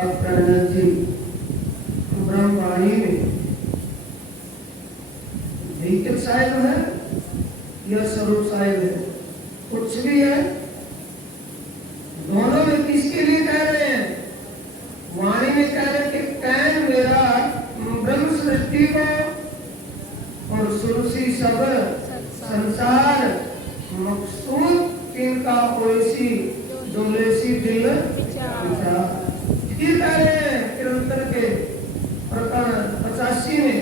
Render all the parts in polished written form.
अब गणेश जी ब्रह्मवाणी में भीतर साहिब है या स्वरूप साहिब है, कुछ भी है, दोनों में किसके लिए कह रहे हैं? वाणी में कह रहे कि कैन मेरा ब्रह्म सृष्टि को और सुरसी सब संसार मकसूद किनका ओसी डोलेसी दिल विचार। ये कह रहे हैं किरंतर के प्रकरण 85 में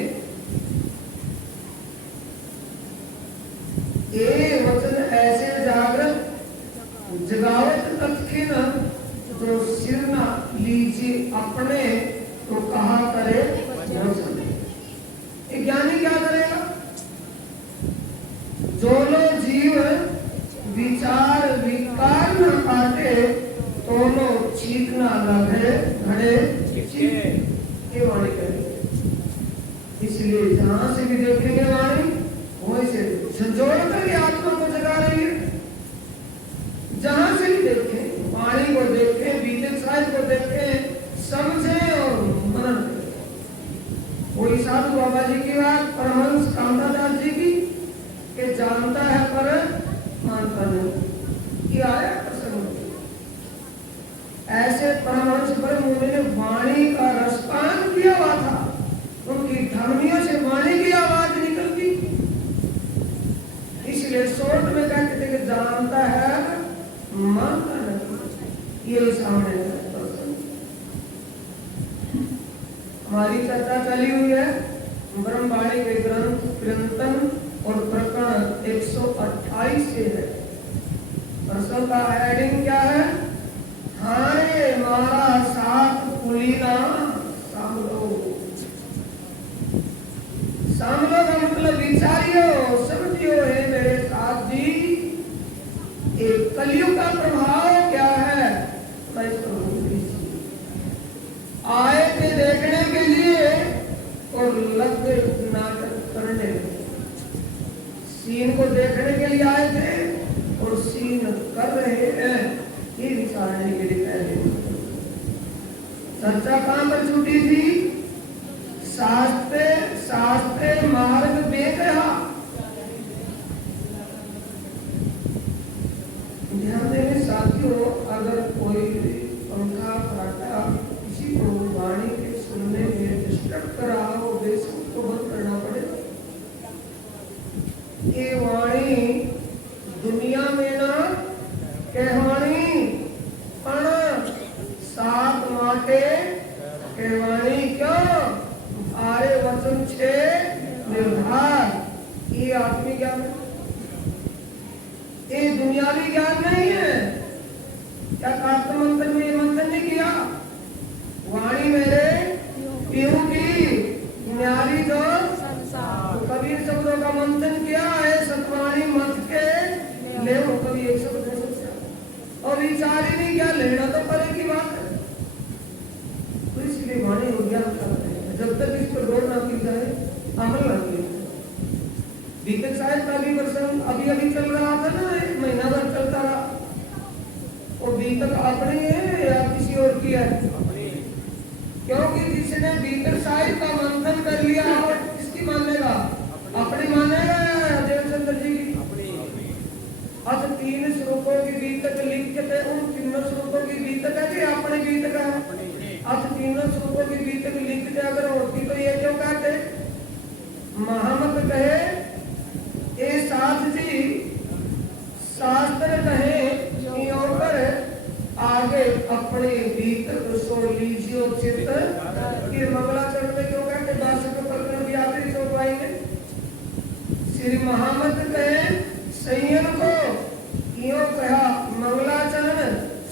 ये वचन ऐसे जागृत जगावत तत्किन जो सिर न लीजिए अपने तो कहा करे वचन। एक ज्ञानी क्या करेगा? जो लो जीव विचार विकार न काटे तो लो चीख न लगे घड़े ये वाणी करेंगे। इसलिए जहां से भी देखेंगे वाणी वहीं से संजोड़ कर आत्मा को जगा रही है। जहां से भी देखें वाणी को देखें, बीजक साहिब को देखें, समझें और मनन करें। वही साधु बाबा जी की बात परमहंस कामदास जी की कि जानता है पर मानता नहीं, ये आया प्रसंग। ऐसे परमहंस ब्रह्ममुनि ने वाणी का रसपान किया हुआ था, उनकी धर्मियों से वाणी की आवाज निकलती। इसलिए शोट में कहते थे कि जानता है मानता नहीं। ये सामने प्रसंग। हमारी चर्चा चली हुई है ब्रह्मवाणी के ग्रंथ ग्रंथन और प्रकरण 128 से है। प्रसंग का हेडिंग क्या है? हारे मारा सात पुलीना सामलो। सामलो का मतलब विचारियो समझियो है मेरे साथ जी। एक कलयुग का प्रभाव क्या है? आए थे देखने के लिए और लग गए नाटक करने। सीन को देखने के लिए आए थे और सीन कर रहे हैं, ये विचारने के लिए कह रहे हैं। चर्चा कहां पर छूटी थी? शास्त्रे मार्ग बेकहा। ध्यान देने साथियों, अगर कोई पंखा फराटा किसी को वाणी के सुनने में डिस्टर्ब कर रहा हो, बेशक को बंद करना पड़ेगा। ये वाणी दुनिया में ना कहवाणी पण सात माटे कहवाणी क्यों आरे वचन छे निर्धार। ये आत्मी ज्ञान, ये दुनियावी ज्ञान नहीं है। क्या कार्त मंथन में ये मंथन नहीं किया? वाणी मेरे पीहू की न्यारी जो कबीर शब्दों का मंथन किया है। सतवाणी मत के ले कभी एक शब्द हो सकता और विचार ही नहीं क्या लेना तो परे की बात है। तो इसलिए वाणी हो ज्ञान कर रहे हैं जब तक इस पर गौर ना की जाए, अमल ना किया जाए। बीतक साहिब का भी प्रसंग अभी चल रहा था ना, 1 महीना भर चलता रहा। वो बीतक अपनी है या किसी और की है? क्योंकि जिसने बीतक साहिब का मंथन कर लिया और किसकी मानेगा? अपनी मानेगा या देवचंद्र जी की? आज 3 श्लोकों की बीतक लिखते, उन 3 श्लोकों की बीतक है कि अपनी बीतक है? आज 3 श्लोकों की बीतक लिखते अगर होती तो ये क्यों कहते? महामत कहे ए साथ जी, शास्त्र कहे पर आगे अपने बीतक सो लीजियो चित्त। ये मंगलाचरण में क्यों कहते? 12 प्रकरण की आखिरी चौपाई में श्री महामत कहे संयम को क्यों कहा मंगलाचरण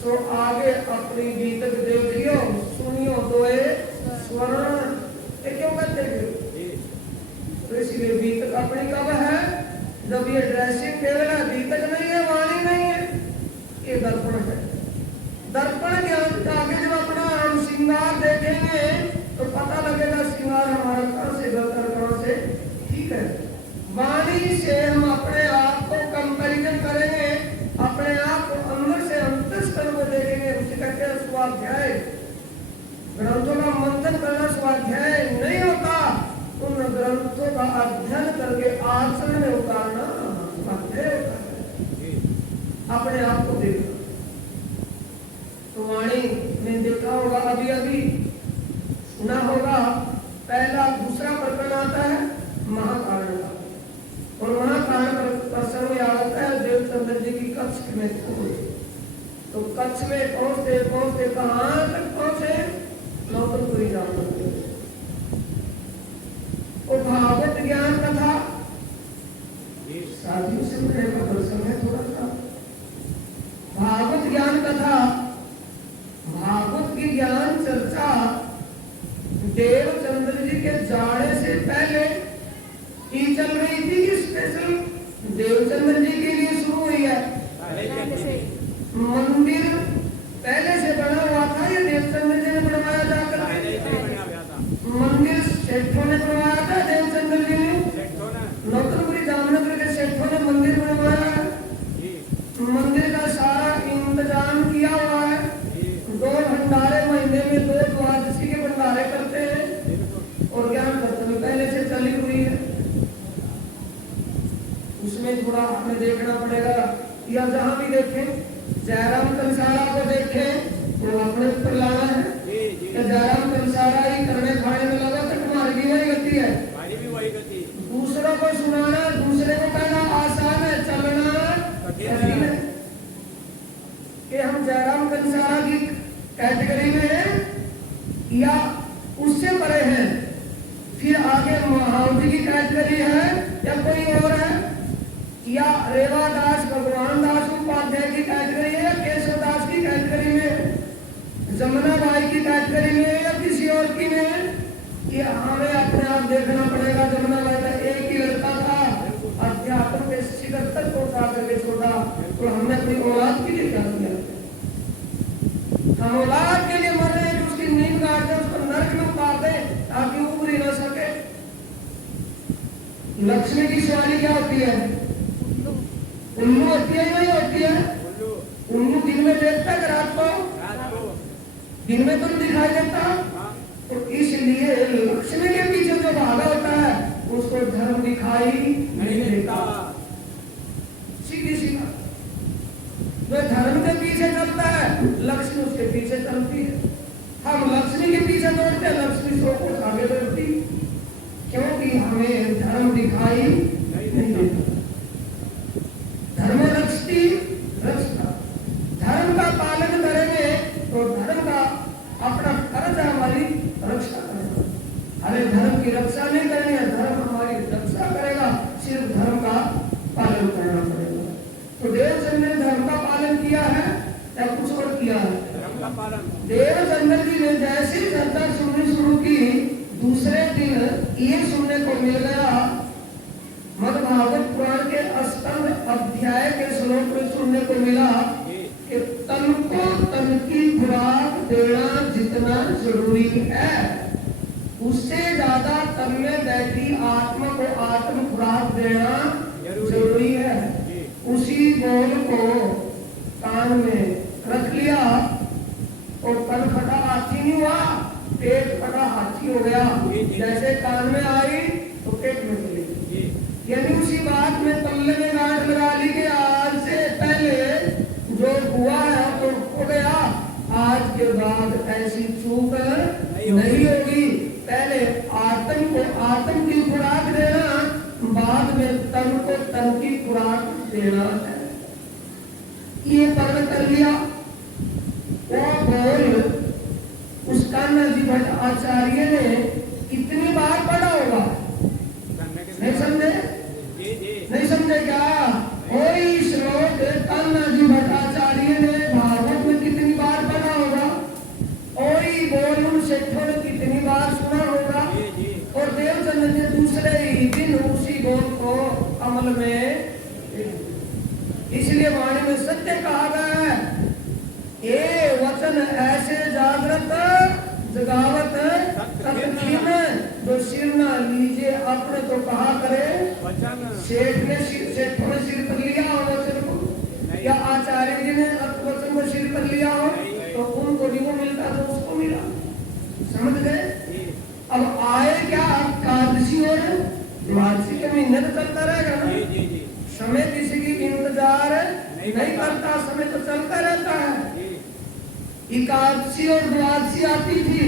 सो आगे अपनी बीतक देखियो सुनियो दोए स्वर्ण। ये क्यों कहते हैं? तो इसलिए बीतक अपनी कब है? जब ये ड्रेसिंग केवल है, बीतक नहीं है, वाणी नहीं है, ये दर्पण है। दर्पण ज्ञान का आगे जब अपना हम श्रृंगार देखेंगे तो पता लगेगा श्रृंगार हमारा कहां से गलत है कहां से ठीक है। वाणी से हम अपने आप को कंपैरिजन करेंगे, अपने आप को अंदर से अंतस्करण को देखेंगे। उसे कहते हैं स्वाध्याय। ग्रंथों का मंथन करना स्वाध्याय नहीं होता, उन ग्रंथों का अध्ययन करके आचरण में उतारना स्वाध्याय होता है। अपने आप को देखना। तो वाणी में देखा होगा, अभी अभी सुना होगा, पहला दूसरा प्रकरण आता है महाकारण का, और महाकारण प्रसंग याद आता है देवचंद्र जी की कच्छ में खोज। तो कच्छ में पहुंचते पहुंचते कहां तक पहुंचे? नौतनपुरी जाना। वो भागवत ज्ञान कथा साधु से मिलने का दर्शन है थोड़ा सा। भागवत ज्ञान कथा, भागवत की ज्ञान चर्चा देवचंद्र जी के जाने से पहले ही चल रही थी कि स्पेशल देवचंद्र जी के लिए शुरू हुई है? मंदिर पहले से बना हुआ था या देवचंद्र जी ने बनवाया जाकर? मंदिर सेठों ने बनवाया था, देवचंद्र जी ने? नौतनपुरी जामनगर के सेठों ने मंदिर बनवाया। मंदिर का सारा इंतजाम किया हुआ है। 2 भंडारे महीने में 2 द्वादशी के भंडारे करते हैं, और ज्ञान कर्तव्य पहले से चली हुई है। उसमें थोड़ा हमें देखना पड़ेगा, या जहां भी देखें, जयराम कंसारा को देखें तो अपने ऊपर लाना है कि जयराम कंसारा ही करने खाने में लगा तो तुम्हारी भी वही गति है, दूसरों को सुनाना, दूसरे को कहना आसान है, चलना कठिन है। कि हम जयराम कंसारा की कैटेगरी में हैं या उससे परे हैं, फिर आगे महावजी की कैटेगरी है या कोई और है, या रेवादास भगवान दास उपाध्याय की कैटेगरी है, या केशव दास की कैटेगरी में, जमुना बाई की कैटेगरी में, या किसी और की में? ये हमें अपने आप देखना पड़ेगा। जमुना बाई का एक ही लड़का था, अध्यात्म के शिखर तक पहुंचा करके छोड़ा, तो हमने अपनी औलाद के लिए क्या किया? हम औलाद के लिए मर रहे हैं, उसकी नींद काट दे, उसको नरक में उतार दे ताकि उबर ही ना सके। लक्ष्मी की सवारी क्या होती है? उल्लू होती है, नहीं होती है? उल्लू दिन में देखता है, रात को? दिन में तो दिखाई देता। तो इसलिए लक्ष्मी के पीछे जो भागा होता है उसको धर्म दिखाई नहीं देता। सीधी सी बात। जो धर्म के पीछे चलता है, लक्ष्मी उसके पीछे चलती है। हम लक्ष्मी के पीछे दौड़ते हैं, लक्ष्मी सो को आगे बढ़ती, क्योंकि हमें धर्म दिखाई नहीं देता। धर्म रक्षता, धर्म का पालन करेंगे तो धर्म का अपना फर्ज है हमारी रक्षा करना। अरे धर्म की रक्षा नहीं करनी है, धर्म हमारी रक्षा करेगा, सिर्फ धर्म का पालन करना पड़ेगा। तो देवचंद्र ने धर्म का पालन किया है या कुछ और किया है? देवचंद्र जी ने जैसी चर्चा सुननी शुरू की, दूसरे दिन ये सुनने को मिल गया, मद्भागवत पुराण के अष्टम अध्याय के श्लोक में सुनने को मिला कि तन को तन की खुराक देना जितना जरूरी है, उससे ज्यादा तन में बैठी आत्मा को आत्म खुराक देना जरूरी है। उसी बोल को कान में रख लिया और तन फटा हाथी नहीं हुआ, पेट फटा हाथी हो गया। जैसे कान में आई तो पेट में चली, यानी उसी बात में तल्ले में गांठ लगा ली कि आज से पहले जो हुआ है तो हो गया, आज के बाद ऐसी चूक नहीं होगी। पहले आत्म को आत्म की खुराक देना, बाद में तन को तन की खुराक देना है। ये पढ़ कर लिया। वो बोल उस कान्हा जी भट्ट आचार्य ने कितनी बार पढ़ा होगा? नहीं समझे? नहीं समझे क्या? वही श्लोक कान्हा जी भट्टाचार्य ने भागवत में कितनी बार पढ़ा होगा, वही बोल उन सेठों ने कितनी बार सुना होगा, और देवचंद्र ने दूसरे ही दिन उसी बोल को अमल में। इसलिए वाणी में सत्य कहा गया है, ये वचन ऐसे जागृत जगावत सतखीन, जो सिर न लीजिए अपने तो कहा करे। सेठों ने सिर पर लिया हो वचन को, या आचार्य जी ने वचन को सिर पर लिया हो, तो उनको नहीं वो मिलता तो उसको मिला। समझ गए? अब आए क्या एकादशी और द्वादशी के महीने तो चलता रहेगा ना। समय किसी की इंतजार नहीं करता, समय तो चलता रहता है। एकादशी और द्वादशी आती थी,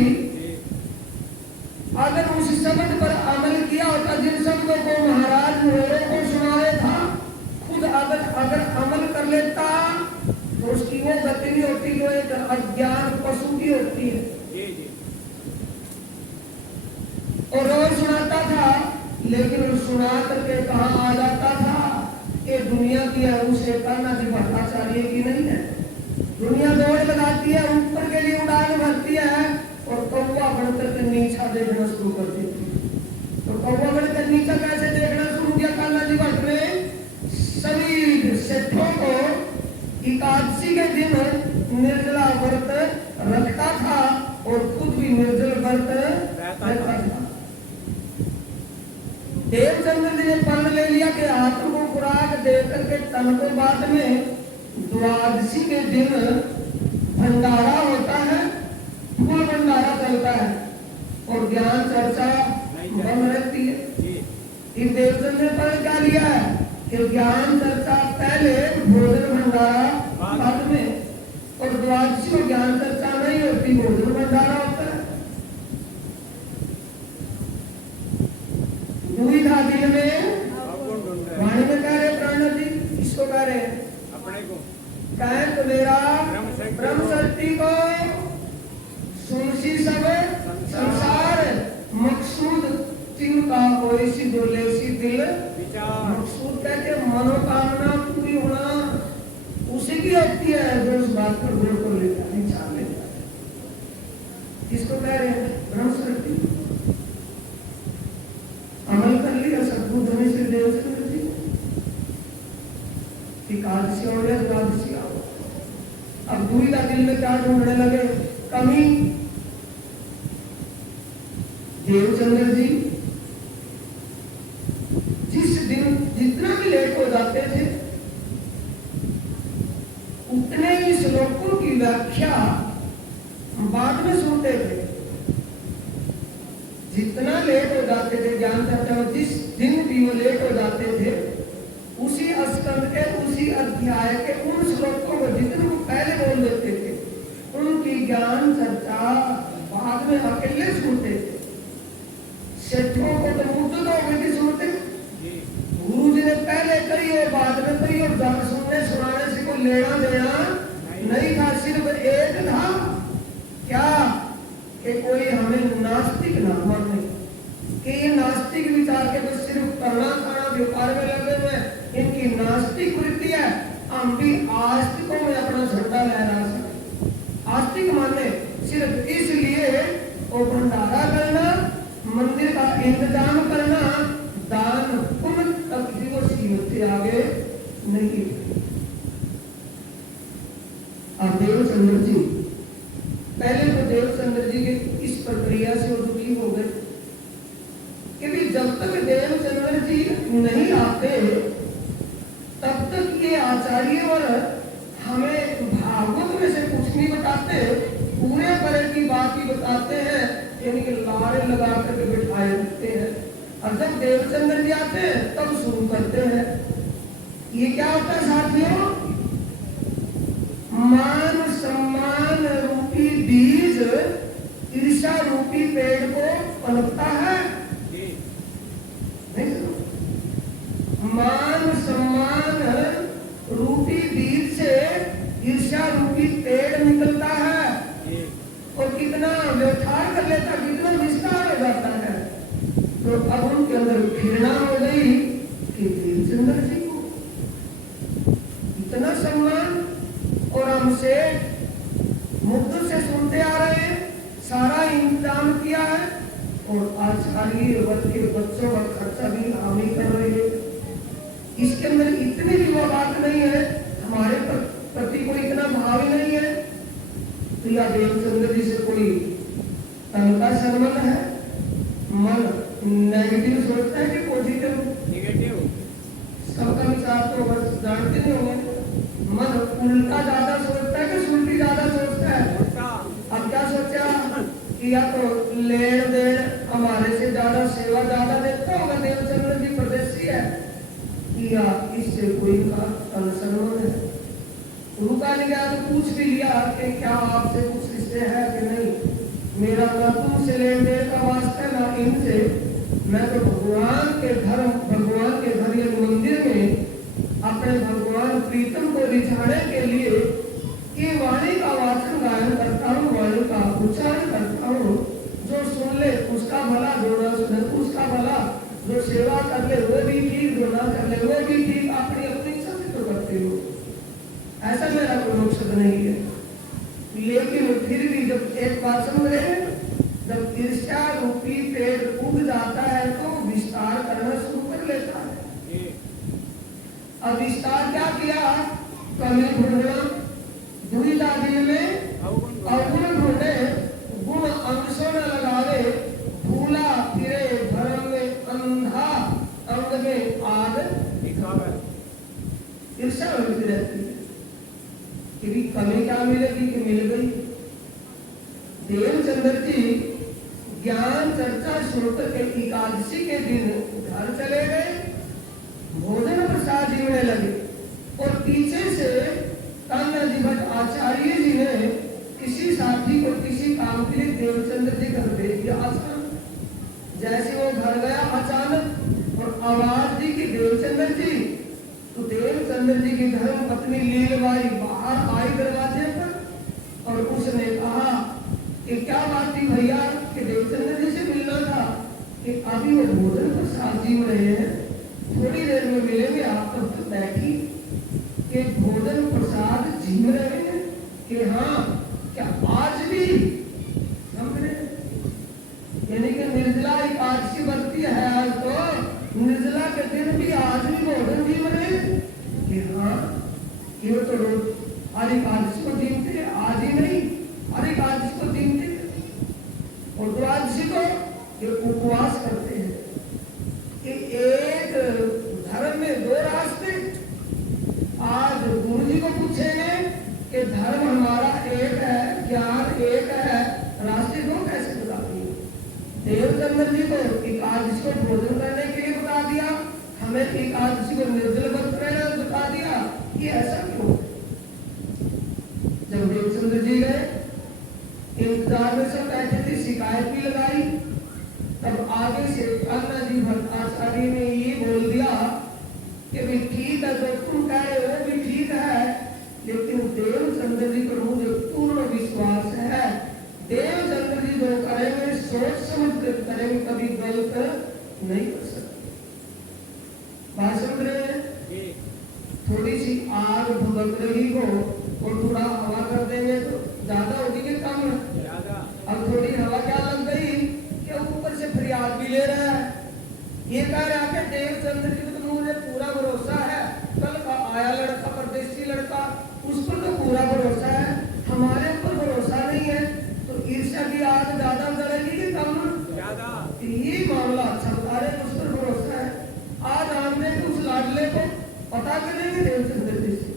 अगर उस शब्द पर अमल किया होता, जिन शब्दों को महाराज मोरों को सुनाए था, खुद अगर अमल कर लेता तो उसकी वो गति नहीं होती जो एक अज्ञान पशु की होती है। और रोज सुनाता था, लेकिन सुना करके कहाँ आ जाता था कि दुनिया की है उसे करना जी भट्टाचार्य की नहीं है। दुनिया दौड़ लगाती है, ऊपर के लिए उड़ान भरती है और कौवा बनकर के नीचा देखना शुरू कर देती है। तो कौवा बनकर नीचा कैसे देखना शुरू किया कान्हा जी भट्ट ने? सभी सेठों को एकादशी के दिन निर्जला व्रत रखता था और खुद भी निर्जल व्रत रहता था। देवचंद्र जी ने पर्ण ले लिया कि आत्म को खुराक देकर के तन को बाद में द्वादशी के दिन भंडारा होता है, फूल भंडारा चलता है और ज्ञान चर्चा बंद रहती है। इस देवचंद्र ने पर्ण क्या लिया है कि ज्ञान चर्चा पहले, भोजन भंडारा बाद में, और द्वादशी को ज्ञान चर्चा नहीं होती, भोजन भंडारा होता है। दुविधा दिल में वाणी में कह रहे प्राण जी, इसको कह रहे अपने को कहे तो मेरा ब्रह्म शक्ति को सुनसी सब संसार मकसूद तिल का कोई सी डोले सी दिल मकसूद कहते मनोकामना पूरी होना उसी की होती है जो उस बात पर गौर कर लेता है, विचार लेता है। इसको कह रहे हैं ब्रह्म शक्ति। अमल कर लिया सद्बुद्ध धनी श्री देवचंद्र जी। एकादशी हो गया, द्वादशी आओ। अब दुविधा दिल में क्या ढूंढने लगे? कमी। देवचंद्र जी जिस दिन जितना भी लेट हो जाते थे उतने ही श्लोकों की व्याख्या बाद में सुनते थे। जितना लेट हो जाते थे ज्ञान चर्चा में, जिस दिन भी वो लेट हो जाते थे, उसी स्कंद के उसी अध्याय के उन श्लोकों को जितने वो पहले बोल देते थे, उनकी ज्ञान चर्चा बाद में अकेले सुनते थे। सेठों को तो मुद्दत हो गई थी सुनते, गुरु जी ने पहले करी और बाद में करी, और सुनने सुनाने से कोई लेना देना नहीं था। सिर्फ एक था क्या कि कोई हमें नास्तिक ना माने, कि ये नास्तिक विचार के बस सिर्फ करना खाना व्यापार में लगे हुए, इनकी नास्तिक वृत्ति है। हम भी आस्तिकों में अपना झंडा लहरा सके। आस्तिक माने सिर्फ इसलिए वो भंडारा करना, मंदिर का इंतजाम करना, दान पुण्य तक भी वो सीमित से आगे नहीं। अब देवचंद्र जी पहले तो देवचंद्र जी के इस प्रक्रिया से वो दुखी हो गए कि जब तक देवचंद्र जी नहीं आते तब तक ये आचार्य और हमें भागवत में से कुछ नहीं बताते, पूरे तरह की बात ही बताते हैं, यानी कि लारे लगा करके बिठाए रखते हैं। और जब देवचंद्र जी आते हैं तब शुरू करते हैं। ये क्या होता है साथियों? मान सम्मान रूपी बीज ईर्षा रूपी पेड़ को पनपता है। मान सम्मान रूपी बीज से ईर्षा रूपी पेड़ निकलता है और कितना व्यवहार कर लेता, कितना विस्तार हो जाता है। तो अब उनके अंदर घृणा हो गई कि देवचंद्र जी को इतना सम्मान और हमसे मुग्ध से सुनते आ रहे हैं, सारा इंतजाम किया है और आचार्य वर्ग के बच्चों का खर्चा भी हम ही कर रहे हैं। इसके अंदर इतनी भी वो बात नहीं है, हमारे प्रति कोई इतना भाव नहीं है। तो या देवचंद्र जी से कोई तन का शर्मन है, मन नेगेटिव सोचता है कि पॉजिटिव? नेगेटिव। सबका विचार तो बस जानते नहीं होंगे। मन उल्टा ज्यादा सोचता है कि उल्टी ज्यादा सोचता है? अब क्या सोचा कि या तो लेन देन हमारे से ज्यादा सेवा ज्यादा देता होगा देवचंद्र जी परदेसी है, या इससे कोई का अनुसरण है। रुका नहीं गया तो पूछ भी लिया कि क्या आपसे कुछ रिश्ते है कि नहीं। मेरा ना तुमसे लेन देन का वास्ता ना इनसे, मैं तो भगवान के घर एक मंदिर में अपने भगवान प्रीतम को रिझाने के लिए ये वाणी का वाचन गायन करता हूँ, वाणी का उच्चारण करता हूँ। जो सुन ले उसका भला, जो न सुने उसका भला, जो सेवा कर ले वो भी ठीक, जो ना कर ले वो भी ठीक, अपनी अपनी इच्छा से तो करते हो। ऐसा मेरा कोई मकसद नहीं है। लेकिन फिर भी जब एक बात समझे, जब ईर्ष्या रूपी पेड़ उग जाता है तो विस्तार करना शुरू कर लेता है। अब विस्तार क्या किया, कमी ढूंढना, दुविधा दिन में अवगुण ढूंढे, गुण अंशों न लगावे, भूला फिरे धर्म में अंधा, अंग में आग दिखावे। ईर्ष्या होती रहती है कि भी कमी क्या मिलेगी कि मिल गई। देवचंद्र जी ज्ञान चर्चा सुनकर के एकादशी के दिन घर चले गए, भोजन प्रसाद जीवने लगे और पीछे से कान्हा जी भट्ट आचार्य जी ने किसी साथी को किसी काम के लिए देवचंद्र जी घर भेज दिया। अचानक जैसे वो घर गया अचानक और आवाज दी कि देवचंद्र जी, तो देवचंद्र जी की धर्म पत्नी लीलबाई बाहर आई दरवाजे पर और उसने कहा कि क्या बात थी भैया, कि देवचंद्र जी से मिलना था, कि अभी वो भोजन प्रसाद जीव रहे हैं, थोड़ी देर में मिलेंगे, आप तब तक बैठी। कि भोजन प्रसाद जीव रहे हैं कि हाँ, क्या आज भी समझ रहे, यानी कि निर्जला एकादशी बरती है आज, तो निर्जला के दिन भी आज भी भोजन जीव रहे कि हाँ, ये तो रोज हर एकादशी को जीवते, आज ही नहीं हर एकादशी को जीवते और द्वादशी को ये उपवास करते हैं। कि एक धर्म में दो रास्ते। आज गुरु जी को पूछेंगे कि धर्म हमारा एक है, ज्ञान एक है, रास्ते दो कैसे बता दिए। देवचंद्र जी को एकादशी को भोजन करने के लिए बता दिया, हमें एकादशी को निर्जल व्रत रहना बता दिया, ये ऐसा क्यों। जब देवचंद्र जी गए, इंतजार में सब बैठे थे, शिकायत भी लगाई, तब आगे से कान्हा जी भट्ट आचार्य ने ये बोल दिया कि भी ठीक है, जो तुम कह रहे हो भी ठीक है, लेकिन देवचंद्र जी पर मुझे पूर्ण विश्वास है। देवचंद्र जी जो करेंगे सोच समझ कर करेंगे, कभी गलत नहीं कर सकते। बात समझ रहे हैं। थोड़ी सी आग भुगत रही हो और थोड़ा हवा कर देंगे तो ज्यादा होगी कि कम। अब थोड़ी हवा क्या लग गई कि ऊपर से फरियाद भी ले रहा है, ये कह रहा है कि देवचंद्र जी को तो मुझे पूरा भरोसा है, कल का आया लड़का परदेसी लड़का उस पर तो पूरा भरोसा है, हमारे ऊपर भरोसा नहीं है, तो ईर्ष्या की आग ज्यादा जलेगी कि कम ज्यादा। ये मामला चलता रहे, उस पर भरोसा है। आज हमने उस लाडले को पता करेंगे देवचंद्र जी से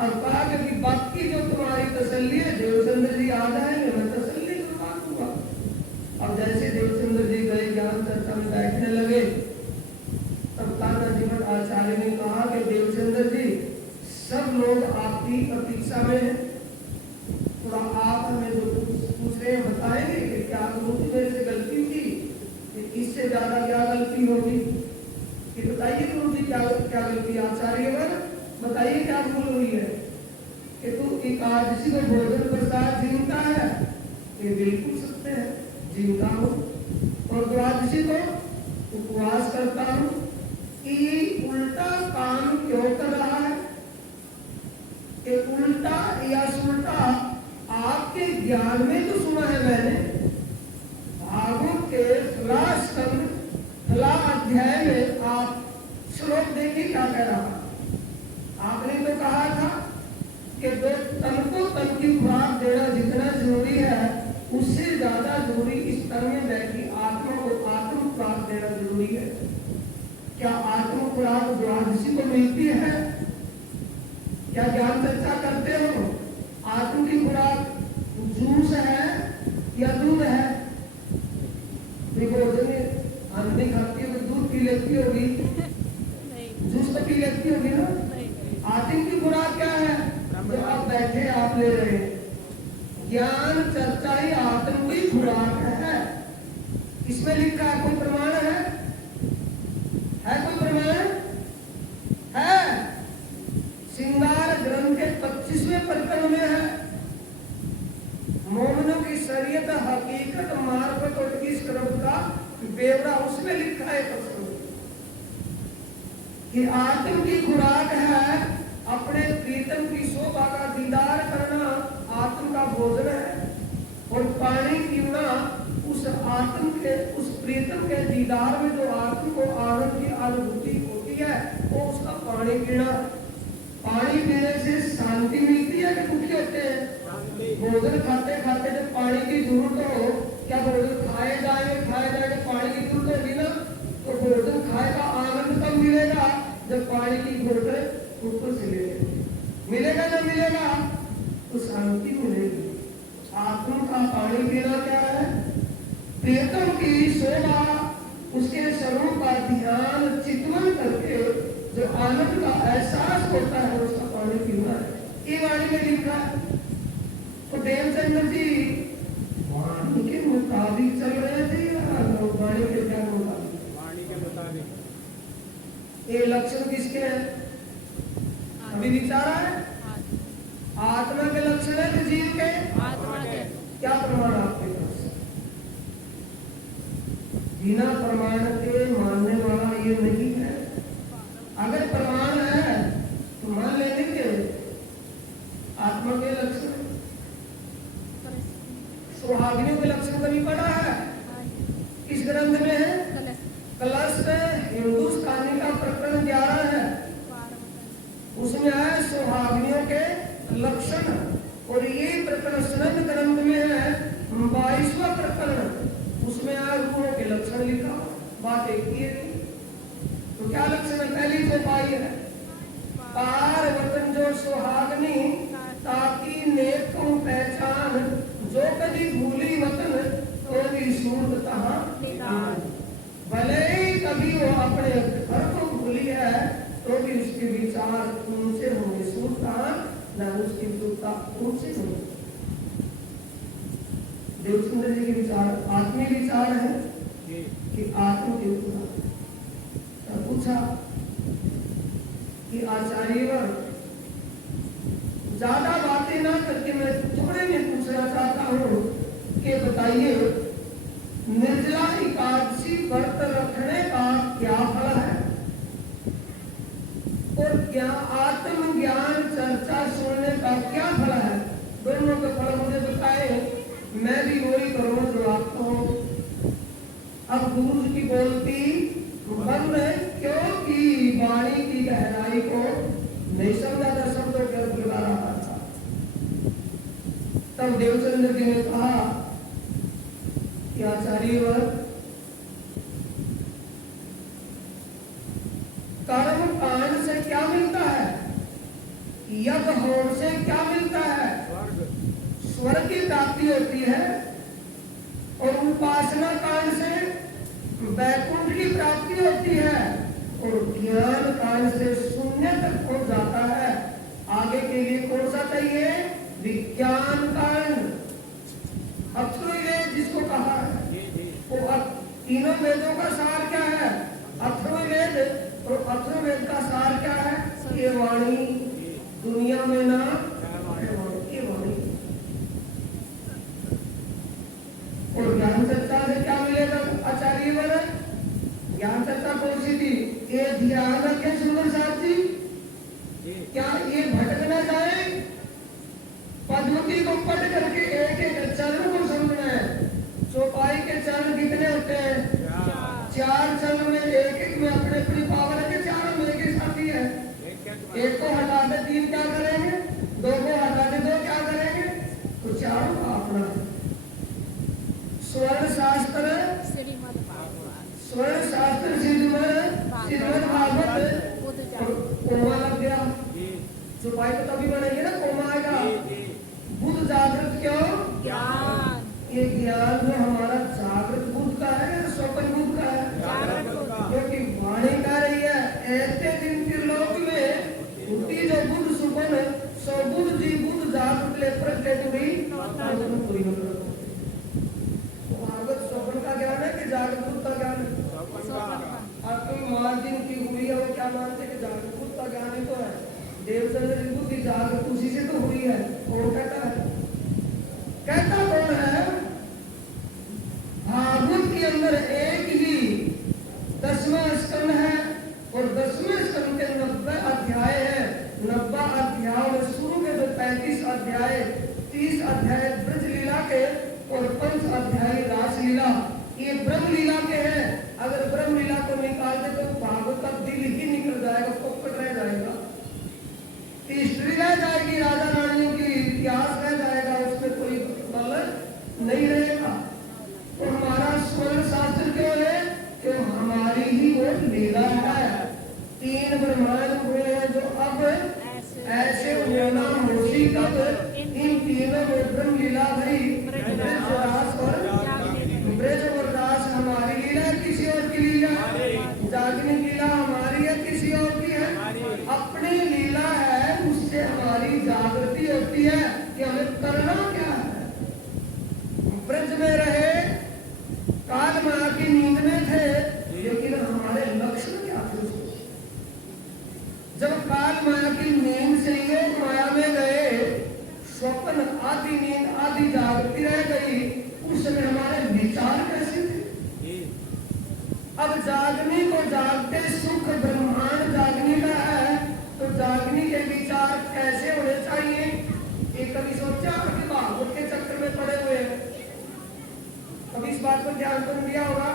और कहा कि बाकी जो तुम्हारी तसल्ली है देवचंद्र जी आ जाएंगे, मैं तसल्ली करवा दूंगा। अब जैसे देवचंद्र जी गए ज्ञान चर्चा में बैठने लगे, तब कान्हा जी भट्ट आचार्य ने कहा कि देवचंद्र जी, सब लोग आपकी प्रतीक्षा में हैं, थोड़ा आप हमें जो पूछ रहे हैं बताएंगे कि क्या गुरु जी मेरे से गलती थी, इससे ज्यादा क्या गलती होगी, कि बताइए गुरु जी क्या क्या गलती। आचार्य बताइए क्या भूल हुई है कि तू एकादशी को भोजन प्रसाद जीवता है, ये बिल्कुल सत्य है, जीवता हूँ, और द्वादशी को उपवास करता हूँ, कि उल्टा काम क्यों कर रहा है। कि उल्टा या सुल्टा आपके ज्ञान में तो सुना है मैंने, भागवत के फला स्कंद फला अध्याय में आप श्लोक देखिए क्या कह रहा। आपने तो कहा था कि जो तन को तन की खुराक देना जितना जरूरी है, उससे ज्यादा जरूरी इस तन में बैठी आत्मा को आत्म खुराक देना जरूरी है। क्या आत्म खुराक द्वादशी को मिलती है? क्या ज्ञान चर्चा करते हो? आत्म की खुराक जूस है या बने रहे। ज्ञान चर्चा ही आत्म की खुराक है। इसमें लिखा है, कोई प्रमाण है? कोई प्रमाण है? श्रृंगार ग्रंथ के 25वें प्रकरण में है, मोमनों की शरीयत हकीकत मार्फत और इस क्रम का ब्यौरा, उसमें लिखा है कि आत्म की खुराक है, अपने प्रीतम की शोभा का दीदार करना आत्म का भोजन है, और पानी पीना उस आत्म के, उस प्रीतम के दीदार में जो आत्म को आनंद की अनुभूति होती है, वो उसका पानी पीना। पानी पीने से शांति मिलती है कि दुखी होते हैं? भोजन खाते खाते जब पानी की जरूरत हो, क्या भोजन खाए जाएंगे पानी की जरूरत होगी ना, तो भोजन खाएगा, आनंद कब मिलेगा? जब पानी की घोट ऊपर से मिलेगा ना मिलेगा, तो शांति मिलेगी। आत्मा का पानी पीना क्या है? प्रीतम की शोभा, उसके स्वरूप का ध्यान चिंतन करके जो आनंद का एहसास होता है, उसका पानी पीना है। ये वाणी में लिखा है। तो देवचंद्र जी वाणी के मुताबिक चल रहे थे या वाणी के क्या मुताबिक? वाणी के मुताबिक। ये लक्षण किसके हैं? अभी विचारा है। आत्मा के लक्षण है कि जीव के? आत्मा के। क्या प्रमाण आपके पास? बिना प्रमाण के मानने वाला ये नहीं है। अगर प्रमाण है तो मान लेने के आत्मा के लक्षण। सुहागिनियों के लक्षण कभी पढ़ा है? किस ग्रंथ में है? कलश हिंदुस्तानी का प्रकरण 11 है, उसमें है सुहागिनियों के लक्षण, और ये प्रकरण स्नंद ग्रंथ में है 22वां प्रकरण, उसमें है रूपों के लक्षण लिखा। बात एक ही है। तो क्या लक्षण है? पहली जो पाई है, पार वतन जो सुहागनी ताकि नेक को पहचान, जो कभी भूली वतन तो भी सूरत तहां निदान। भले ही कभी वो अपने घर को भूली है, तो भी उसके विचार उनसे होंगे सुल्तान, न उसकी सुल्ता उनसे होंगे। देवचंद्र जी के विचार आत्मीय विचार है कि आत्म के ऊपर पूछा कि आचार्य ज्यादा बातें ना करके मैं थोड़े में पूछना चाहता हूँ कि बताइए, निर्जला एकादशी व्रत रखने का क्या फल है, और आत्म ज्ञान चर्चा सुनने का क्या फल है? दोनों के फल मुझे बताए, मैं भी वही करूँ जो आप कहो। अब गुरु जी की बोलती बंद है, क्योंकि वाणी की गहराई को नहीं समझा था, शब्दों के अर्थ लगा रहा था। तब देवचंद्र जी ने कहा कि आचार्य कर्म कांड से क्या मिलता है? यज्ञ होने से क्या मिलता है? स्वर्ग की प्राप्ति होती है, और उपासना कांड से वैकुंठ की प्राप्ति होती है, और ज्ञान कांड से शून्य तक पहुंच जाता है। आगे के लिए कौन सा चाहिए? विज्ञान कांड, अथर्ववेद जिसको कहा है, वो तीनों वेदों का सार क्या है? अथर्ववेद, और अथर्ववेद का सार क्या है? ये वाणी, दुनिया में ना ये वाणी। और ज्ञान चर्चा से क्या मिलेगा आचार्य वर्ग? ज्ञान चर्चा कौन सी थी? ये ध्यान रखें सुंदर साहब जी, क्या ये भटक ना जाए? पद्मती को पढ़ करके एक एक चरण को समझना है। चौपाई के चरण कितने होते हैं? 4 चरण में, एक एक में अपने अपनी पावर के चारों में एक ही साथी है। एक को हटा दे 3 क्या करेंगे? 2 को हटा दे 2 क्या करेंगे? तो चारों का अपना है। स्वर्ण शास्त्र श्रीमद् भागवत, कोमा लग गया, चौपाई तो तभी बनेगी ना, कोमा आएगा। बुद्ध जागृत क्यों? ज्ञान। ये ज्ञान जो हमारा जागृत बुद्ध का है या स्वप्न बुद्ध का है? क्योंकि वाणी कह रही है, ऐसे दिन त्रिलोक में उठी जो बुद्ध सुपन, सो बुद्ध जी बुद्ध जागृत ले कोई मतलब भागवत स्वप्न का ज्ञान है कि जागरूक का ज्ञान है? आपकी मार्जिन की हुई है, वो क्या मानते कि जागरूक का ज्ञान ही तो है। देवचंद्र रिंकू की जागरूक उसी से तो हुई है। कौन कहता है? कहता कौन है? भागवत के अंदर एक ही 10वां स्कंद है और 10वें स्कंद के 90 अध्याय है। 90 अध्याय में शुरू के जो 35 अध्याय, 30 अध्याय ब्रज लीला के और 5 अध्याय रास लीला, ये ब्रह्म लीला के हैं। अगर ब्रह्म लीला को निकाल दे तो भागवत का दिल ही निकल जाएगा, पोपट रह जाएगा, हिस्ट्री रह जाएगी, राजा रानियों की इतिहास रह जाएगा, उसमें कोई मतलब नहीं रहेगा। तो हमारा स्वर्ण शास्त्र क्यों है? कि हमारी ही वो लीला है। 3 ब्रह्मांड हुए हैं जो अब ऐसे होना मोशी कब इन तीनों में ब्रह्म लीला भई, ब्रज और रास हमारी लीला है, किसी और की लीला? जागनी लीला हमारी है, किसी और की है? अपनी लीला है, उससे हमारी जागृति होती है कि हमें करना क्या है। ब्रज में रहे, काल माया की नींद में थे, लेकिन हमारे लक्ष्य क्या थे? जब काल माया की नींद से योग माया में गए, स्वप्न आदि नींद आदि जागृति रह गई, उस समय हमारे विचार कैसे थे? अब जागनी को जागते सुख ब्रह्मांड जागनी का है, तो जागनी के विचार कैसे होने चाहिए? ये कभी सोचा कि भागवत के चक्कर में पड़े हुए हैं? कभी इस बात पर ध्यान तो दिया होगा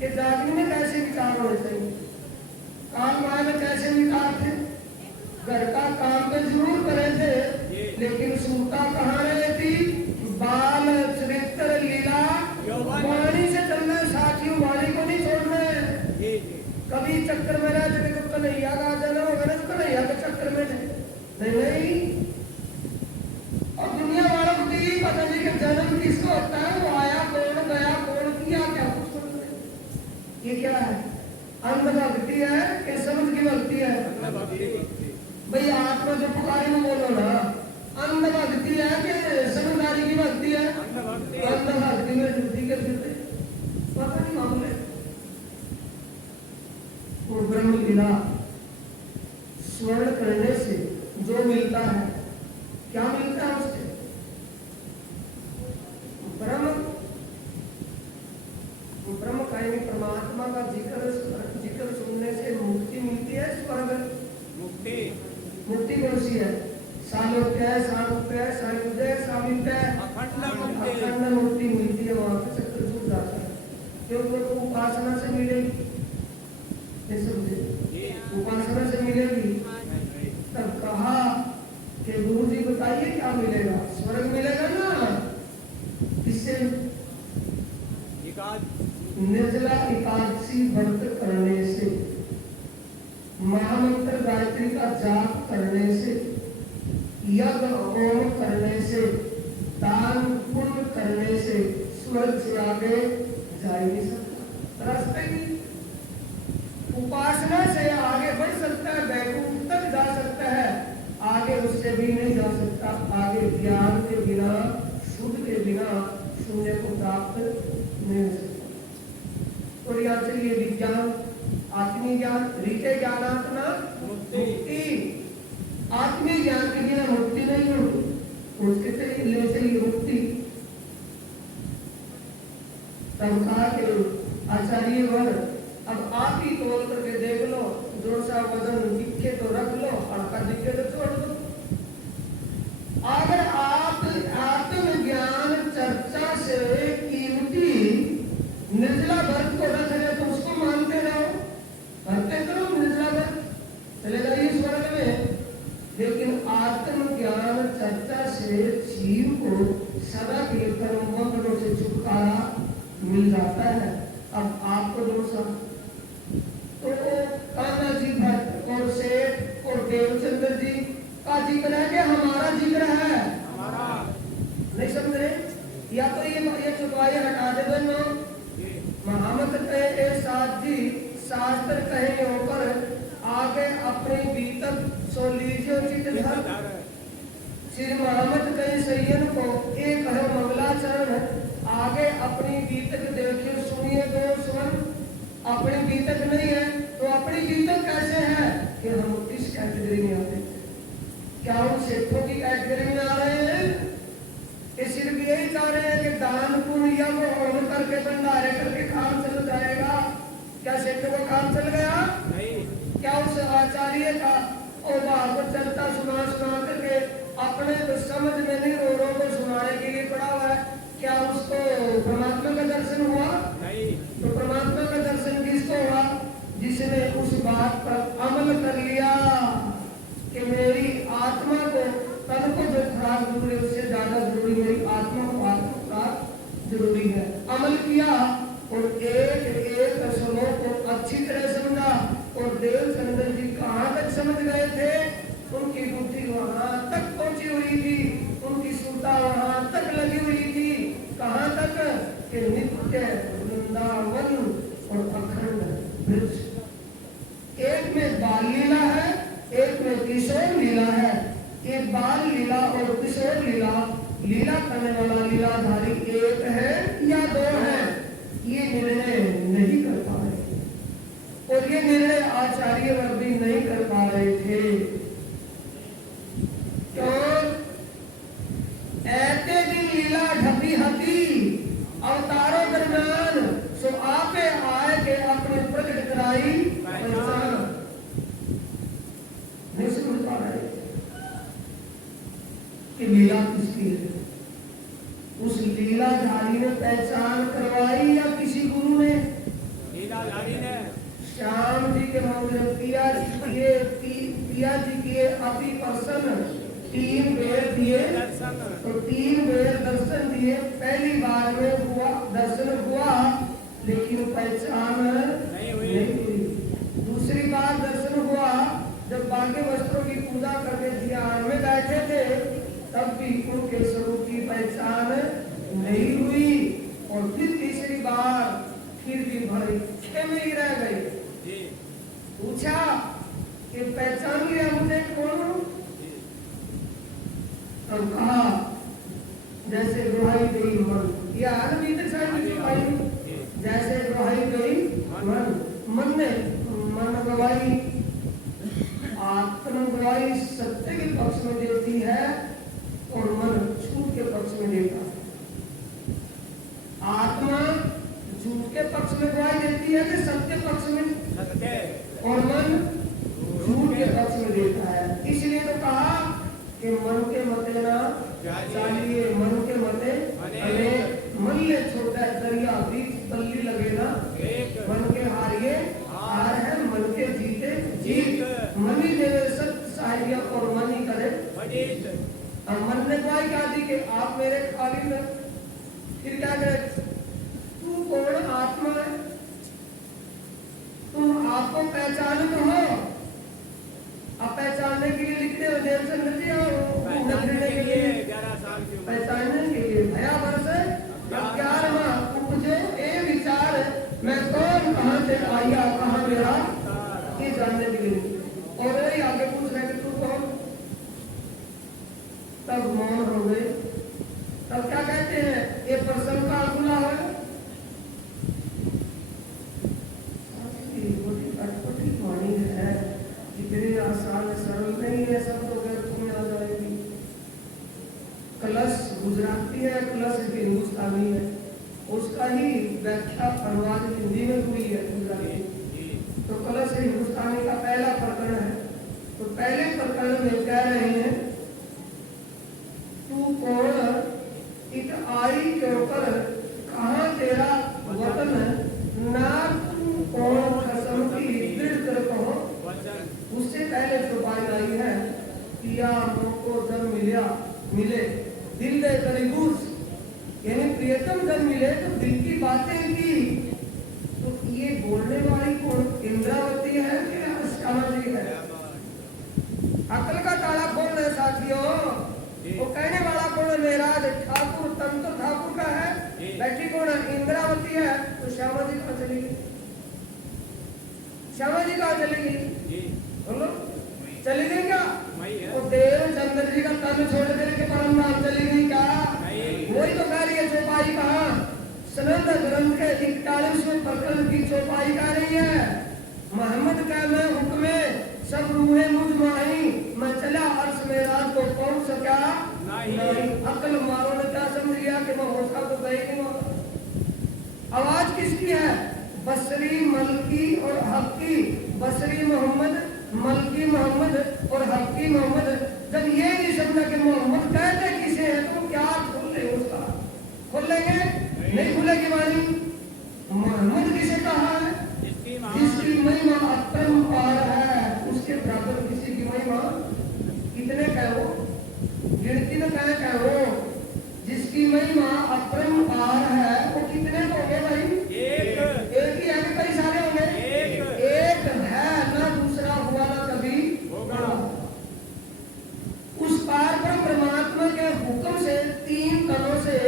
कि जागनी में कैसे विचार होने चाहिए? काल माया में कैसे विचार थे? घर का काम तो जरूर करे थे, लेकिन सूता कहाँ रहे थी? बाल चरित्र लीला वाणी से चलना, साथियों वाणी को नहीं छोड़ना है। कभी चक्कर में रह जाए तो कन्हैया का जाना होगा ना, तो कन्हैया के चक्कर में नहीं। और दुनिया वालों को यही पता नहीं कि जन्म किसको होता है, वो आया कौन, गया कौन, किया क्या कुछ। ये क्या है? अंधभक्ति है कि समझ की भक्ति है? भाई आत्मा जो पुकारे में बोलो ना, अंधभक्ति है कि समझदारी की भक्ति है? अंधभक्ति में जुटी के फिरते पता नहीं मामले। वो ब्रह्म लीला स्वर्ण करने से जो मिलता है, क्या मिलता है उससे? ब्रह्म कायमी परमात्मा का जिक्र सुनने से मुक्ति मिलती है। स्वर्ग मुक्ति कौन सी है? सालोक्य है, सारूप्य है, सायुज्य है, सामिप्य है, अखंड मुक्ति मिलती है। वहां पे चक्कर छूट जाता है, क्योंकि वो उपासना से मिलेगी। उपासना से मिलेगी। तब कहा कि गुरु जी बताइए क्या मिलेगा? स्वर्ग मिलेगा ना? इससे निर्जला एकादशी व्रत करने से, महामंत्र गायत्री का जाप करने से, यज्ञ होम करने से, दान पुण्य करने से स्वर्ग से आगे जा ही नहीं सकता। रास्ते की उपासना से आगे बढ़ सकता है, वैकुंठ तक जा सकता है, आगे उससे भी नहीं जा सकता। आगे ज्ञान के बिना, शुद्ध के बिना शून्य को प्राप्त नहीं हो सकता। और यहाँ चलिए विज्ञान, आत्मीय ज्ञान, रीते ज्ञानात्मा मुक्ति। आत्मीय ज्ञान के बिना मुक्ति नहीं होती, उसके चलिए मुक्ति। तब कहा कि आचार्य वर, अब आप ही तोल करके देख लो, जो सा वजन दिखे तो रख लो, हल्का दिखे तो छोड़ दो। अगर आप आत्मज्ञान चर्चा से कीमती निर्जला व्रत को रख रहे तो उसको मानते रहो, करते करो निर्जला व्रत, चले जाइए स्वर्ग में। लेकिन आत्मज्ञान चर्चा से जीव को सदा के कर्म बंधनों से छुटकारा मिल जाता है। अब आपको दोषा तो कान्हा जी भट्ट और सेठ और देवचंद्र जी का जिक्र है कि हमारा जिक्र है? नहीं समझे? या तो ये चुपाई हटा दे दोनों। महामत कहे साथ जी, शास्त्र कहे ऊपर, आगे अपने भीतर सो लीजिए उचित धर्म। श्री मोहम्मद कई सैयद को एक है मंगलाचरण, आगे अपनी गीतक देखिए सुनिए दो स्वर। अपनी गीतक नहीं है तो अपनी गीतक कैसे है कि हम किस कैटेगरी में आते हैं? क्या हम सेठों की कैटेगरी में आ रहे हैं कि सिर्फ यही चाह रहे हैं कि दान पुण्य या वो होम करके भंडारे करके काम चल जाएगा? क्या सेठों का काम चल गया? नहीं। क्या उस आचार्य का और भागवत चलता सुना करके अपने तो समझ में नहीं औरों को सुनाने के लिए पड़ा हुआ है? क्या उसको परमात्मा का दर्शन हुआ? नहीं। तो परमात्मा का दर्शन किसको हुआ? जिसने उस बात पर अमल कर लिया कि मेरी आत्मा को, तन को जो खुराक जरूरी है उससे ज्यादा जरूरी मेरी आत्मा को खुराक जरूरी है। अमल किया और एक एक श्लोक को अच्छी तरह समझा। और देवचंद्र जी कहाँ तक समझ गए थे? उनकी बुद्धि वहां तक पहुंची हुई थी, उनकी सुरता वहां तक लगी हुई थी। कहाँ तक कि नित्य वृंदावन और अखंड ब्रज। एक में बाल लीला है, एक में किशोर लीला है। एक बाल लीला और किशोर लीला, लीला करने वाला लीलाधारी एक है या दो है, ये निर्णय नहीं कर पा रहे। और ये निर्णय आचार्य वर्ग भी नहीं कर पा रहे थे। ऐते दिन लीला ढपी हती अवतारों दरम्यान, सो आपे आए के अपने प्रकट कराई पहचान। नहीं समझ पा रहे कि लीला किसकी है। उस लीलाधारी ने पहचान करवाई या किसी गुरु ने? लीलाधारी ने। श्याम जी के मंदिर पिया जी के अति प्रसन्न 3 बेर दिए तो 3 बेर दर्शन दिए। पहली बार में हुआ दर्शन हुआ लेकिन पहचान नहीं हुई। दूसरी बार दर्शन हुआ जब बाकी वस्त्रों की पूजा करके ध्यान में बैठे थे, तब भी उनके स्वरूप की पहचान नहीं हुई। और फिर तीसरी बार फिर भी भरी में ही रह गई। पूछा कि पहचान लिया मुझे कौन हूं? तब कहा जैसे दुहाई गई मन, या जैसे दुहाई गई मन ने मन गवाही, आत्म गवाही सत्य के पक्ष में देती है और मन झूठ के पक्ष में देता है। आत्मा झूठ के पक्ष में गवाही देती है कि सत्य पक्ष में? और मन झूठ के पक्ष में देता है। इसलिए तो कहा कि मन के मते ना चाहिए, मन के मते अनेक। मन ले छोटा दरिया बीच बल्ली लगे ना, मन के हारिए हार है, मन के जीते जीत। मन ही देवे सत्य साहित्य और मन ही करे। अब मन ने गवाही क्या दी कि आप मेरे खाली में। फिर क्या करे? तू कौन आत्मा है? तुम आपको पहचान तो हो। अब पहचानने के लिए लिखते हो देवचंद्र जी, और पहचानने के लिए भया वर्ष 11वां उपजो ए विचार, मैं कौन, कहां से आया, कहां मेरा, ये जानने के लिए। और वही आगे पूछ रहे कि तू कौन? तब मौन हो गए। तब क्या कहते हैं? ये प्रसन्न का खुला है। आसान सरल नहीं है, सब तो तुम्हें आ जाएगी। कलश गुजराती है, कलश हिंदुस्तानी है। उसका ही व्याख्या अनुवाद हिंदी में हुई है गुजराती। तो कलश हिंदुस्तानी का पहला प्रकरण है। तो पहले प्रकरण में कह रहे हैं तू कौन इत आई के ऊपर कहाँ तेरा वतन, ना तू कौन खसम की दृढ़ कर कहो। उससे पहले जो बात आई है, पिया को जब मिले दिल दे करीबूस, यानी प्रियतम जब मिले तो दिल की बातें की। तो ये बोलने वाली कौन? इंद्रावती है कि श्यामा जी है? अकल का ताला खोल रहे साथियों। वो कहने वाला कौन? मेरा ठाकुर तंत्र ठाकुर का है। बैठी कौन? इंद्रावती है। तो श्यामा जी कहाँ चलेगी? श्यामा जी कहाँ चलेगी? बोलो, चली गई क्या? और देव चंद्र जी का तन छोड़ करके परम धाम चली गई क्या? वही तो कह रही है चौपाई कहा सनद ग्रंथ के 41वें प्रकरण की चौपाई कह रही है मोहम्मद का मैं हुक्मे सब रूहे मुझ माही मैं चला अर्श में रात को पहुंच सका नहीं। अकल मारो ने क्या समझ लिया कि मैं होशा तो गई नहीं। आवाज किसकी है? बसरी मलकी और हक्की। बसरी मोहम्मद, मलकी मोहम्मद और हक्की मोहम्मद। जब ये नहीं समझा कि मोहम्मद कहते किसे है तो क्या खोल ले उसका? खोल लेंगे? नहीं खुलेगी वाणी। मोहम्मद किसे कहा है? जिसकी महिमा अपरंपार है, उसके बराबर किसी की महिमा कितने कहो गिनती में कहो जिसकी महिमा अपरंपार है वो कितने होंगे भाई? एक ही है कि कई सारे होंगे? एक है ना दूसरा हुआ ना कभी होगा। उस पार पर परमात्मा के हुक्म से 3 कणों से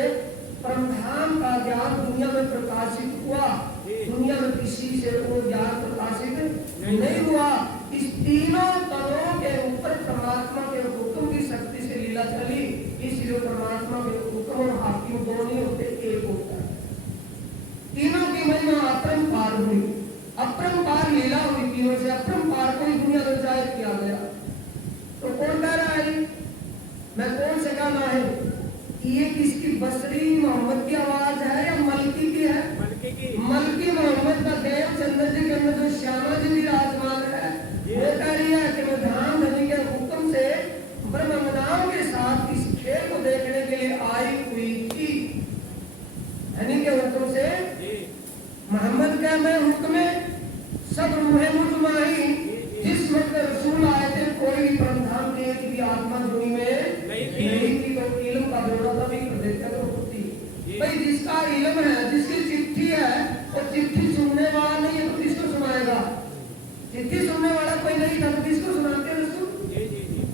परमधाम का ज्ञान दुनिया में प्रकाशित हुआ। दुनिया में किसी से वो ज्ञान प्रकाशित नहीं हुआ। इस तीनों तलों के ऊपर परमात्मा के हुक्म की शक्ति से लीला चली। इसलिए परमात्मा के हुक्म और हाकिम दो नहीं होते, एक होता है। तीनों की महिमा अपरंपार हुई, अपरंपार लीला हुई तीनों से। अपरंपार को दुनिया में जाहिर किया गया। तो कौन कह रहा है? मैं कौन से गाना है ये? किसकी? बसरी मोहम्मद की आवाज है या मलकी की है? मलकी मोहम्मद का देव चंद्र जी के अंदर जो श्यामा जी विराजमान है वो कह रही है कि मैं धाम धनी के हुक्म से ब्रह्मनाओं के साथ इस खेल को देखने के लिए आई हुई थी। धनी के हुक्म से मोहम्मद का मैं हुक्म सब रूहे मुझ माही। जिस वक्त रसूल आए थे कोई भी परमधाम की एक भी आत्मा दुनिया में नहीं थी। तो इल्म का दौरा तभी कर देते तो होती भाई। जिसका इल्म है, जिसकी चिट्ठी है और चिट्ठी सुनने वाला नहीं है तो किसको सुनाएगा? चिट्ठी सुनने वाला कोई नहीं था तो किसको सुनाते रसूल?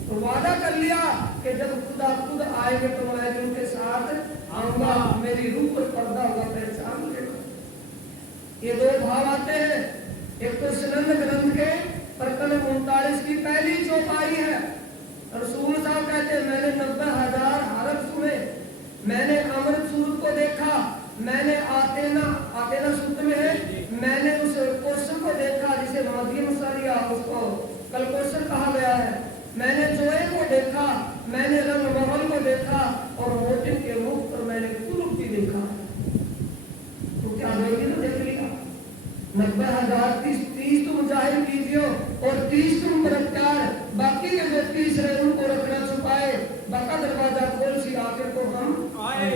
तो वादा कर लिया कि जब खुदा खुद आएंगे तो मैं उनके साथ आऊंगा, मेरी रूह पर पर्दा होगा, पहचान लेगा। ये 2 भाव आते हैं। एक तो सुनंद ग्रंथ के प्रकरण 39 की पहली चौपाई है। रसूल साहब कहते हैं मैंने 90,000 हरफ सुने, मैंने अमृत सूरत को देखा, मैंने आतेना सूत्र में है, मैंने उस कोशर को देखा जिसे मध्यम सरिया उसको कलकोशर कहा गया है, मैंने जोए को देखा, मैंने रंग महल को देखा और मोटिन के मुख पर मैंने कुलुप भी देखा। तो क्या देखिए तो देख लिया 90,000 30 तुम जाहिर कीजिए और 30 तुम बरकरार, बाकी के जो 30 रहे उनको रखना छुपाए, बाका दरवाजा खोल सी आके तो हम आए।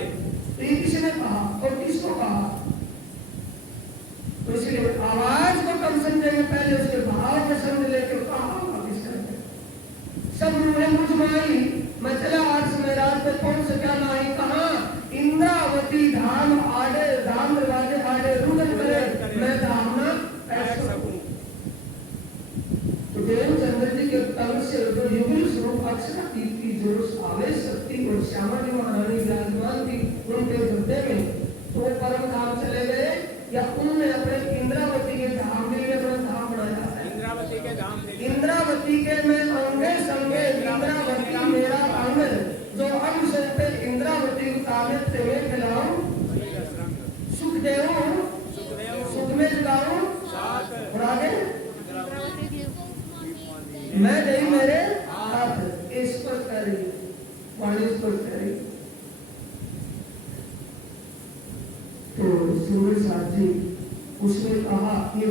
तो ये किसने कहा और किसको कहा? तो इसलिए आवाज को कम समझेंगे, पहले उसके भाव को समझ लेके कहा सब रूहे मुझ माई मैं चला अर्श में रात को पहुंच सका नहीं। कहा इंद्रावती धाम आड़े, धाम दरवाजे आड़े रुदन करे मैं धाम ना ऐसा सकूं। तो देव चंद्र जी के तन से जो युगल स्वरूप अक्षरा की जो आवेश शक्ति और श्यामा जी महारानी विराजमान थी उनके हृदय में, तो वो परम धाम चले गए या उन्होंने अपने इंद्रावती के धाम के लिए अपना धाम बनाया है? इंद्रावती के में अंगे संगे इंद्रावती मेरा अंग, जो अंग से पे इंद्रावती उतारे तेरे खिलाऊं, सुख देऊं सुख में जगाऊं और आगे मैं दे मेरे हाथ। इस पर करी वाणी पर करी। तो सूर्य साथी उसने कहा कि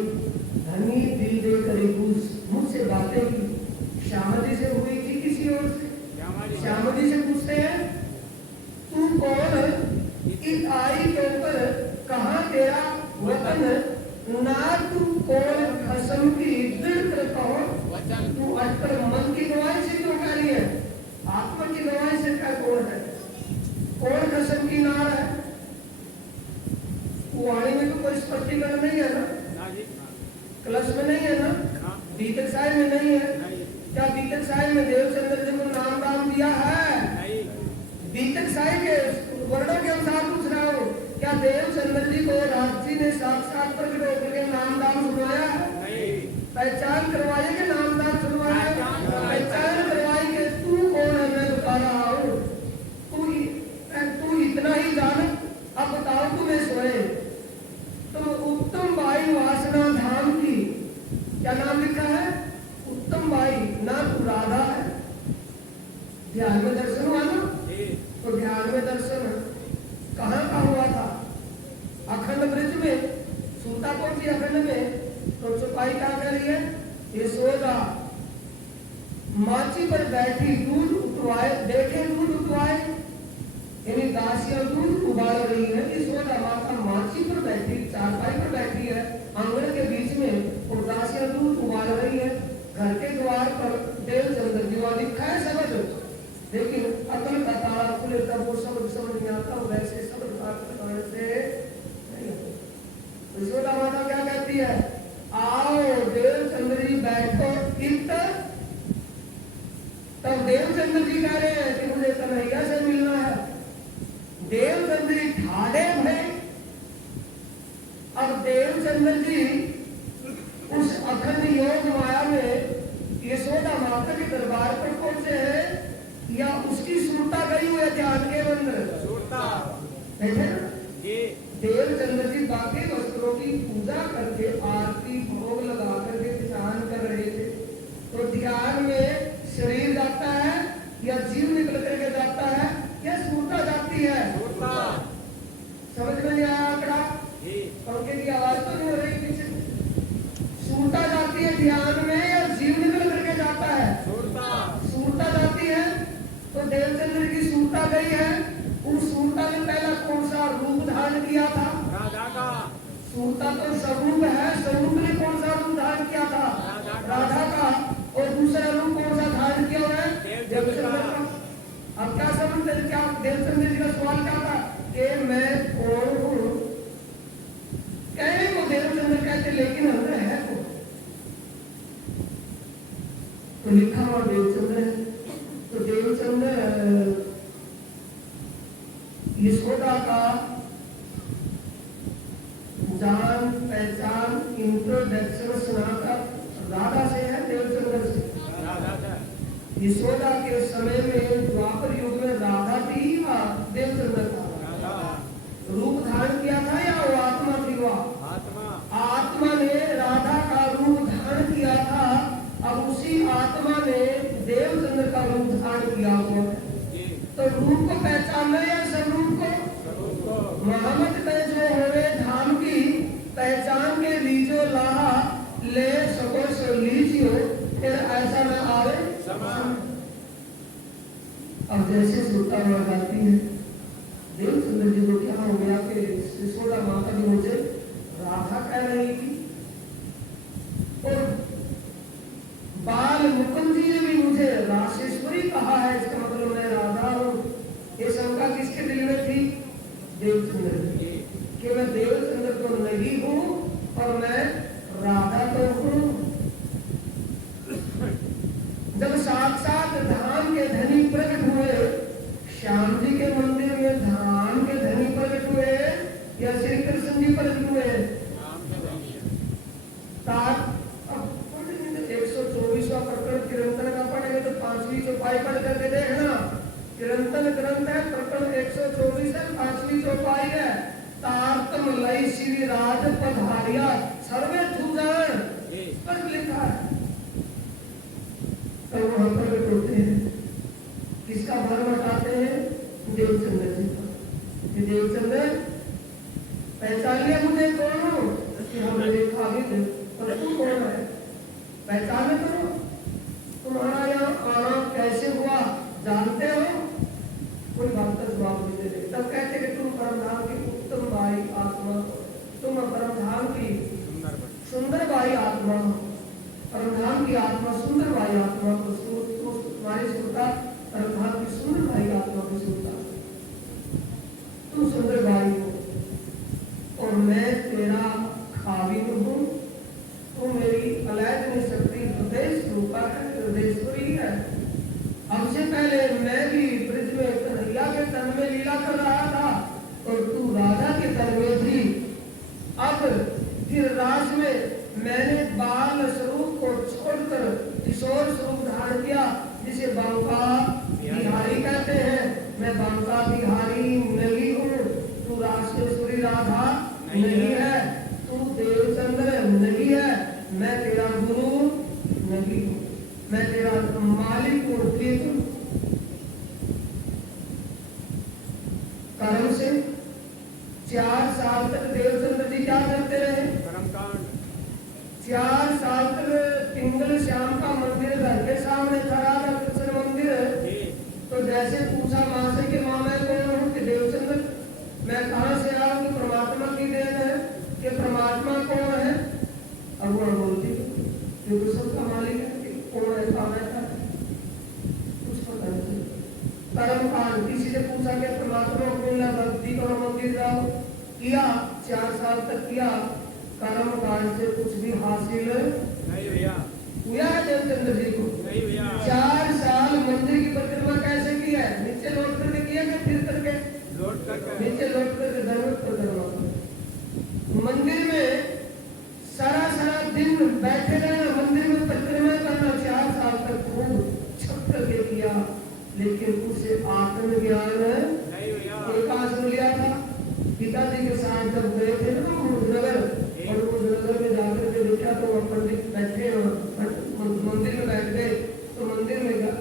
धनी दिल दे करीब मुझसे बातें की। श्यामा जी से हुई थी किसी और से? श्यामा जी से पूछते हैं तू कौन? इस आई के ऊपर कहाँ तेरा वतन? ना तू कौन कसम की दृढ़ कौन? तू अटकर मन की गवाही से क्यों कह रही है? आत्मा की गवाही से क्या कौन है? कौन कसम की नार है? वाणी में तो कोई स्पष्टीकरण नहीं है ना, क्लश में नहीं है ना, बीतक साहिब में नहीं है। क्या बीतक साहिब में देवचंद्र जी को नाम दाम दिया है? बीतक साहिब के वर्णों के अनुसार पूछ रहा हूँ, क्या देवचंद्र जी को राज जी ने साक्षात प्रकट होकर के नाम दाम सुनवाया? पहचान करवाई के नाम दाम सुनवाया? पहचान करवाई के में सुनता कौन सी अखंड में, तो चौपाई क्या कर रही है, यशोदा माची पर बैठी दूध उतवाए, देखे दूध उतवाए, यानी दासियां दूध उबाल रही है। यशोदा माता माची पर बैठी, चारपाई पर बैठी है आंगन के बीच में, और दासियां दूध उबाल रही है। घर के द्वार पर देवचंद्र जी वाली लिखा है शब्द, लेकिन अकल का ताला खुले तब वो शब्द समझ में आता हो, वैसे शब्द कारण से नहीं होता। यशोदा माता क्या कहती है, आओ देवचंद्र जी बैठो इत। तब देवचंद्र जी कह रहे हैं कि मुझे कन्हैया से मिलना है। देवचंद्र जी ठाड़े भरे। अब देवचंद्र जी उस अखंड योग माया में यशोदा माता के दरबार पर पहुंचे हैं, या उसकी सुरता गई हुई है ध्यान के मंदिर बैठे ना। देवचंद्र जी बाकी वस्त्रों की पूजा करके आरती भोग लगा करके ध्यान कर रहे थे। तो ध्यान में शरीर जाता है या जीव निकल करके जाता है या सुरता जाती है, समझ में नहीं आया आंकड़ा, पंखे की आवाज तो नहीं हो रही पीछे। सूरता जाती है ध्यान में या जीव निकल करके जाता है, सूरता जाती है। तो देवचंद्र की सूरता गई है। उस सूरता ने पहला कौन सा रूप धारण किया था, राधा का। सूरता तो स्वरूप है, स्वरूप ने कौन सा रूप धारण किया था, राधा का। और दूसरा रूप कौन सा धारण किया हुआ है, देवचंद्र का। अब क्या समझते, क्या देवचंद्र जी का सवाल क्या था कि मैं कौन हूँ, कहने को देवचंद्र कहते, लेकिन हमने है तो लिखा हुआ देवचंद्र है। तो देवचंद्र यशोदा का जान पहचान इंट्रोडक्शन सुनाकर राधा से है, देवचंद्र से। यशोदा के समय में द्वापर युग में राधा थी या देवचंद्र था, रूप धारण किया था या वो आत्मा थी, वह आत्मा ने राधा का रूप धारण किया था। अब उसी आत्मा ने देवचंद्र का रूप धारण किया हुआ है। तो रूप को पहचानना या स्वरूप को, मोहम्मद पे जो होवे धाम की पहचान के लीजो लाहा ले सको सो लीजियो, फिर ऐसा न आवे। अब जैसे सुनता हुआ जाती है, देवचंद्र जी को क्या हो गया कि यशोदा माता जी मुझे राधा कह रही थी, और बाल मुकुंद जी ने भी मुझे राशेश्वरी कहा है, इसका मतलब मैं राधा हूँ। ये शंका किसके दिल में थी, देवचंद्र कि मैं देवचंद्र तो नहीं हूँ और मैं राधा तो हूँ। जब साक्षात धाम के धनी प्रकट हुए, श्याम जी के मंदिर में धाम के धनी प्रकट हुए या श्री कृष्ण जी प्रकट हुए, 124वां प्रकरण किरंतन का पढ़ेंगे तो 5वीं चौपाई पढ़ करके देखना। किरंतन ग्रंथ है, प्रकरण 124 है, 5वीं चौपाई है। तारतम लय श्री राज पधारिया सर्वे धुजान पर लिखा है। तो वहां प्रकट होते हैं, किसका भ्रम हटाते हैं, देवचंद्र जी का। देवचंद्र पहचान लिया मुझे कौन हूँ, हमने देखा भी थे, पर तू कौन है पहचान करो। तुम्हारा यहाँ आना कैसे हुआ जानते हो, कोई बात का जवाब नहीं देते। तब कहते कि तुम परमधाम की उत्तम बाई आत्मा, तुम परमधाम की सुंदर बाई आत्मा, परमधाम की आत्मा सुंदर बाई आत्मा को तुम्हारी सुनता, परमधाम की सुंदर बाई आत्मा को सुनता, तुम सुंदर बाई हो और मैं तेरा खाविन हूँ। तो मेरी अलैद नहीं सकती हृदय रूपा है, हृदयश्वरी है। हमसे पहले मैं भी ब्रज में कन्हैया के तन में लीला कर रहा था और तू राधा के तन में थी। अब फिर रास में मैंने बाल स्वरूप को छोड़कर किशोर स्वरूप धारण किया, जिसे बांका बिहारी कहते हैं। मैं बांका बिहारी नहीं हूँ, तू राष्ट्रेश्वरी राधा नहीं है, तू देवचंद्र नहीं है, मैं तेरा गुरु नहीं हूँ, मैं तेरा मालिक हूँ। ठीक कर्म से 4 साल तक देवचंद्र जी क्या सामने खड़ा था कृष्ण मंदिर, तो जैसे पूछा माँ से कि माँ मैं कौन हूँ, कि देवचंद्र मैं कहाँ से आया हूँ, कि परमात्मा की देन है, कि परमात्मा कौन है। अब वो बोलती जो तो सबका मालिक है, कि कौन है, कहाँ है, कुछ पता नहीं। कर्म कांड किसी से पूछा कि परमात्मा को मिला, भक्ति करो, मंदिर जाओ, किया 4 साल तक किया, कर्म कांड से कुछ भी हासिल नहीं भैया, हुआ है देवचंद्र जी को। नहीं भैया, 4 साल मंदिर की परिक्रमा कैसे की है, नीचे लौट करके किया कि फिर करके, लौट करके, नीचे लौट करके धर्मत परिक्रमा। मंदिर में सारा दिन बैठे रहना, मंदिर में परिक्रमा करना, 4 साल तक खूब छप करके किया, लेकिन उसे आत्मज्ञान नहीं भैया, एक आसन लिया था पिताजी के साथ जब गए थे ना मुजनगर, और मुजनगर में जाकर के देखा तो वह पंडित बैठे और मंदिर में बैठ गए, तो मंदिर में गया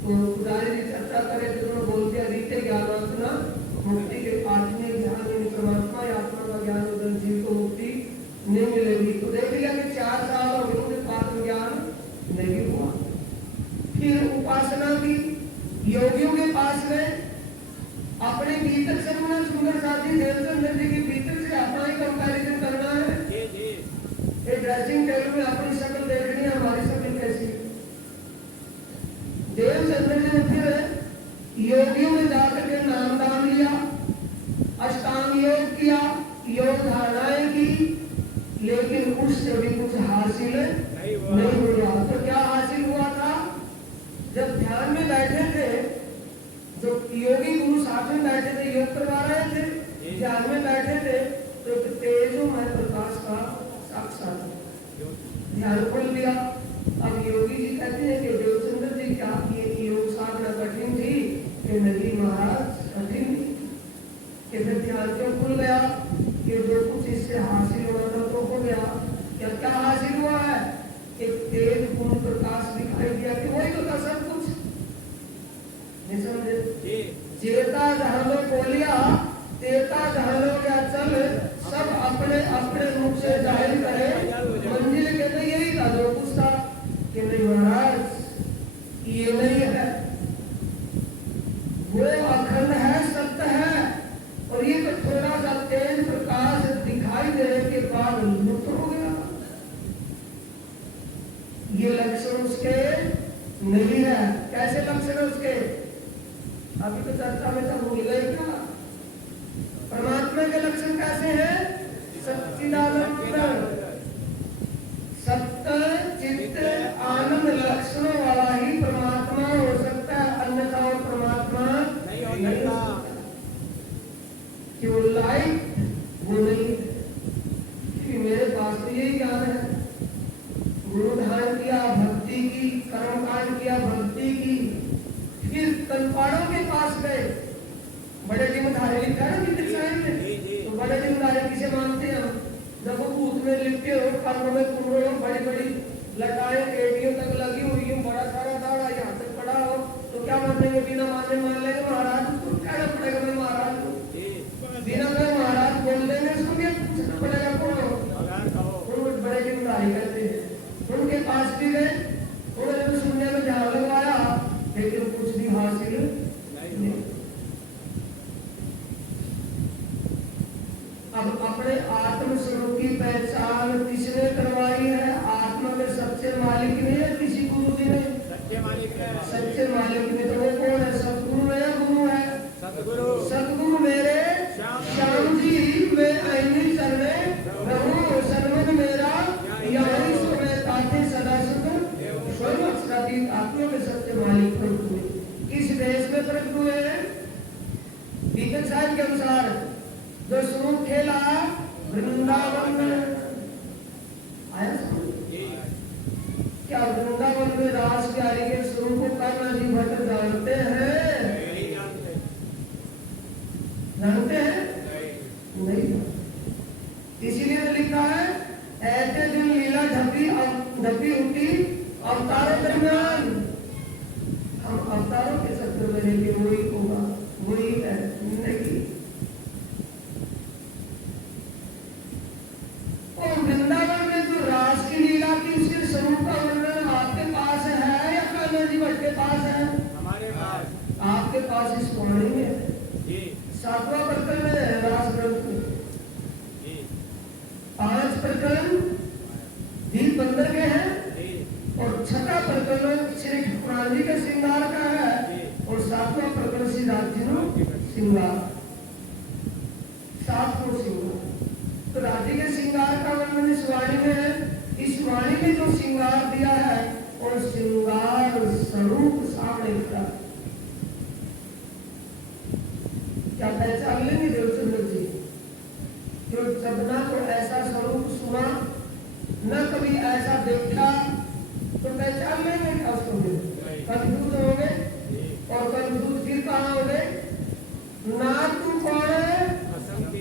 तो पुजारी जी चर्चा करे तो उन्होंने बोल दिया रीते ज्ञानात्मा मुक्ति के आत्मिक ज्ञान में परमात्मा या आत्मा का ज्ञान उधर जीव को मुक्ति नहीं मिलेगी। तो देख लिया कि 4 साल हो गए, आत्मज्ञान नहीं हुआ। फिर उपासना की, योगियों के पास गए, अपने भीतर से उन्होंने सुंदर साथी देवचंद्र जी के भीतर से अपना ही कंपैरिजन करना है। ये ड्रेसिंग टेबल में अपनी शक्ल देखनी है, हमारी शक्ल कैसी है। देवचंद्र जी ने फिर योगियों में जाकर के नाम दान लिया, अष्टांग योग किया, योग धारणाएं की, लेकिन उससे भी कुछ हासिल नहीं हुआ। तो क्या हासिल हुआ था, जब ध्यान में बैठे थे, जो योगी गुरु साथ में बैठे थे, योग करवा रहे थे, ध्यान में बैठे थे, तो तेजोमय प्रकाश का साक्षात ध्यान खोल दिया। अब योगी जी कहते हैं कि देवचंद्र जी क्या ये योग साधना कठिन थी, कि नहीं महाराज कठिन नहीं, कि फिर ध्यान क्यों खुल गया, कि जो कुछ इससे हासिल होना था तो हो गया। क्या क्या हासिल हुआ है, एक तेज पूर्ण प्रकाश दिखाई दिया, कि वही तो था सब कुछ। नहीं समझे, जेता जहां लो बोलिया, तेता जहां लो क्या चल, सब अपने अपने रूप से जाहिर करे, मंजिल कहते यही था जो कुछ था, कि नहीं महाराज ये नहीं है, वो अखंड है, सत्य है, और ये तो थोड़ा सा तेज प्रकाश दिखाई देने के बाद लुप्त हो गया। ये लक्षण उसके नहीं है। कैसे लक्षण है उसके, अभी तो चर्चा में सब भूल गए क्या। परमात्मा के लक्षण कैसे हैं, सच्चिदानंद, सत्य चित्त आनंद लक्षणों वाला ही परमात्मा हो सकता है, अन्यथा और परमात्मा नहीं हो सकता। क्यों लाइट वो नहीं है, क्योंकि मेरे पास तो यही ज्ञान है। गुरु धारण किया, भक्ति की, कर्मकांड किया, भक्ति की, फिर कनपाड़ों के पास गए, बड़े जिम्मेदारी लिखा है ना साइड में, तो बड़े जिम्मेदारी किसे मानते हैं हम, जब वो भूत में लिपटे हो, कानों में कुंडों हो, बड़ी बड़ी लटाएं एडियों तक लगी हुई हो, बड़ा सारा दाड़ा यहाँ तक पड़ा हो, तो क्या मानेंगे, बिना माने मान लेंगे महाराज, उसको कहना पड़ेगा मैं महाराज हूँ, बिना मैं महाराज बोल देंगे, उसको क्या पूछना पड़ेगा कौन हो। उन बड़े जिम्मेदारी करते हैं, उनके पास भी गए, उन्होंने सुनने में ध्यान लगवाया, लेकिन कुछ भी हासिल नहीं। अब अपने आत्म स्वरूप की पहचान किसने करवाई है, आत्मा के सच्चे मालिक ने या किसी गुरु जी ने, सच्चे मालिक ने। सच्चे मालिक ने तो वो कौन है, सतगुरु है या गुरु है, सतगुरु। सतगुरु मेरे श्याम जी, मैं आईनी चरणे रहूं, सन्मन मेरा यही समय ताते सदा सुख, स्वयं अक्षरातीत आत्मा के सच्चे मालिक प्रभु हुए। इस देश में प्रकट हुए हैं, बीतक साहब के अनुसार जो स्वरूप खेला वृंदावन में आया, क्या वृंदावन में रास प्यारी के स्वरूप को कर्णा जी भट्ट जानते हैं, जानते हैं नहीं। इसीलिए तो लिखा है ऐसे दिन लीला ढपी उठी अवतारों दरमियान, हम अवतारों के सत्र में लेके वही होगा, वही है नहीं। वृंदावन में जो रास की लीला की उसके स्वरूप का वर्णन आपके पास है या कान्हा जी वास इस वाणी में है। जी 7वां प्रकरण है रास ग्रंथ में, जी 5 प्रकरण दीप बंदर के हैं जी और 6वां प्रकरण श्री ठाकुरान जी के श्रृंगार का है और 7वां प्रकरण श्री राज जी नो श्रृंगार, 7वां श्रृंगार। तो राधे के श्रृंगार का वर्णन इस वाणी में है। इस वाणी में जो श्रृंगार दिया है और श्रृंगार स्वरूप सामने खड़ा। क्या पहचान लेंगे देवचंद्र जी? जो जब ना तो ऐसा स्वरूप सुना न कभी ऐसा देखा तो पहचान लेंगे क्या उसको? कंफ्यूज हो गए और कंफ्यूज फिर कहाँ हो गए? ना तू कौन है असंख्य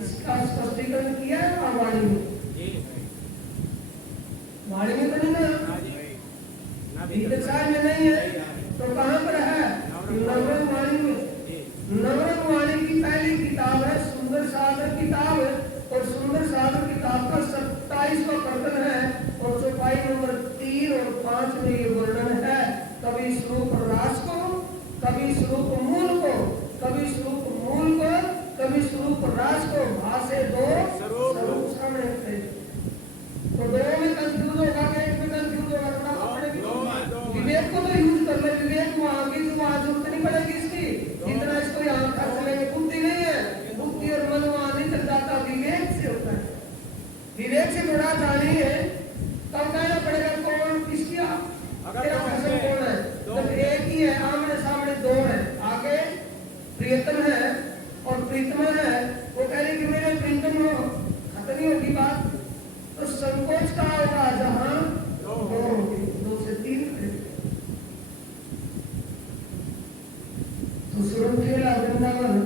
इसका स्पष्टीकरण किया है वाणी में। जी वाणी में तो नहीं ना, हाँ जी ना विचार में नहीं है तो कहाँ पर है? नवरंग वाणी में। जी नवरंग वाणी की पहली किताब है सुंदर सागर किताब और सुंदर सागर किताब का 27वां प्रकरण है और चौपाई नंबर 3 और 5 में ये वर्णन है। कभी स्वरूप रास को, कभी स्वरूप मूल को, कभी स्वरूप मूल को, कभी स्वरूप रास को, भाषे दो स्वरूप सामने खड़े। तो दो में कंफ्यूज होगा कि एक में कंफ्यूज होगा? तो अपने विवेक को तो यूज कर ले। विवेक वहां की तो वहां जरूरत नहीं पड़ेगी इसकी, इतना इसको यहाँ खर्च लेंगे। बुद्धि नहीं है, बुद्धि और मन वहां नहीं चल जाता, विवेक से होता है। विवेक से थोड़ा जानिए तब कहना पड़ेगा कौन किसकी तेरा फसल कौन है। जब एक ही है, आमने सामने दो है, आगे प्रियतम है और प्रीतमा है, वो कह रही कि मेरे प्रीतम हो, खत्म ही होगी बात। तो संकोच का होगा जहां दो होंगे, 2 से 3 खड़े। तो स्वरूप खेला वृंदावन,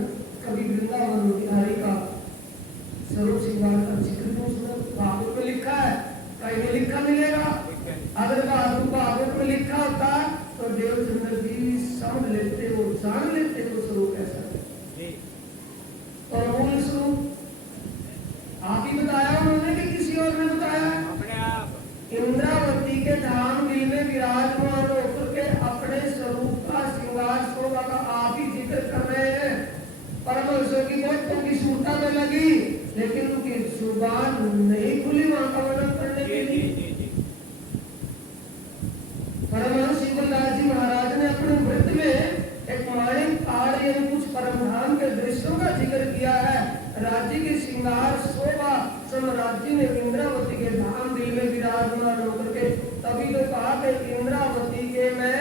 कभी वृंदावन बिहारी का स्वरूप श्रृंगार का जिक्र तो उसमें भागवत में लिखा है, कहीं में लिखा मिलेगा। अगर भागवत में लिखा होता तो देवचंद्र जी समझ लेते, वो जान लेते वो स्वरूप कैसा है। और मूल स्वरूप आप ही बताया उन्होंने कि किसी और ने बताया? अपने आप इंद्रावती के धाम दिल में विराजमान होकर के अपने स्वरूप का श्रृंगार शोभा का आप ही जिक्र कर रहे हैं। परमहंसों की बहुत उनकी सूरता में लगी लेकिन उनकी जुबान नहीं खुली वहां का वर्णन करने के लिए। परमहंस शिवदास जी महाराज ने अपने व्रत में एक माणिक पहाड़ यानी कुछ परमधाम के दृश्यों का जिक्र किया है। राज्य के श्रृंगार शोभा साम्राज्य में इंद्रावती के धाम दिल में विराजमान होकर के, तभी तो कहा कि इंद्रावती के मैं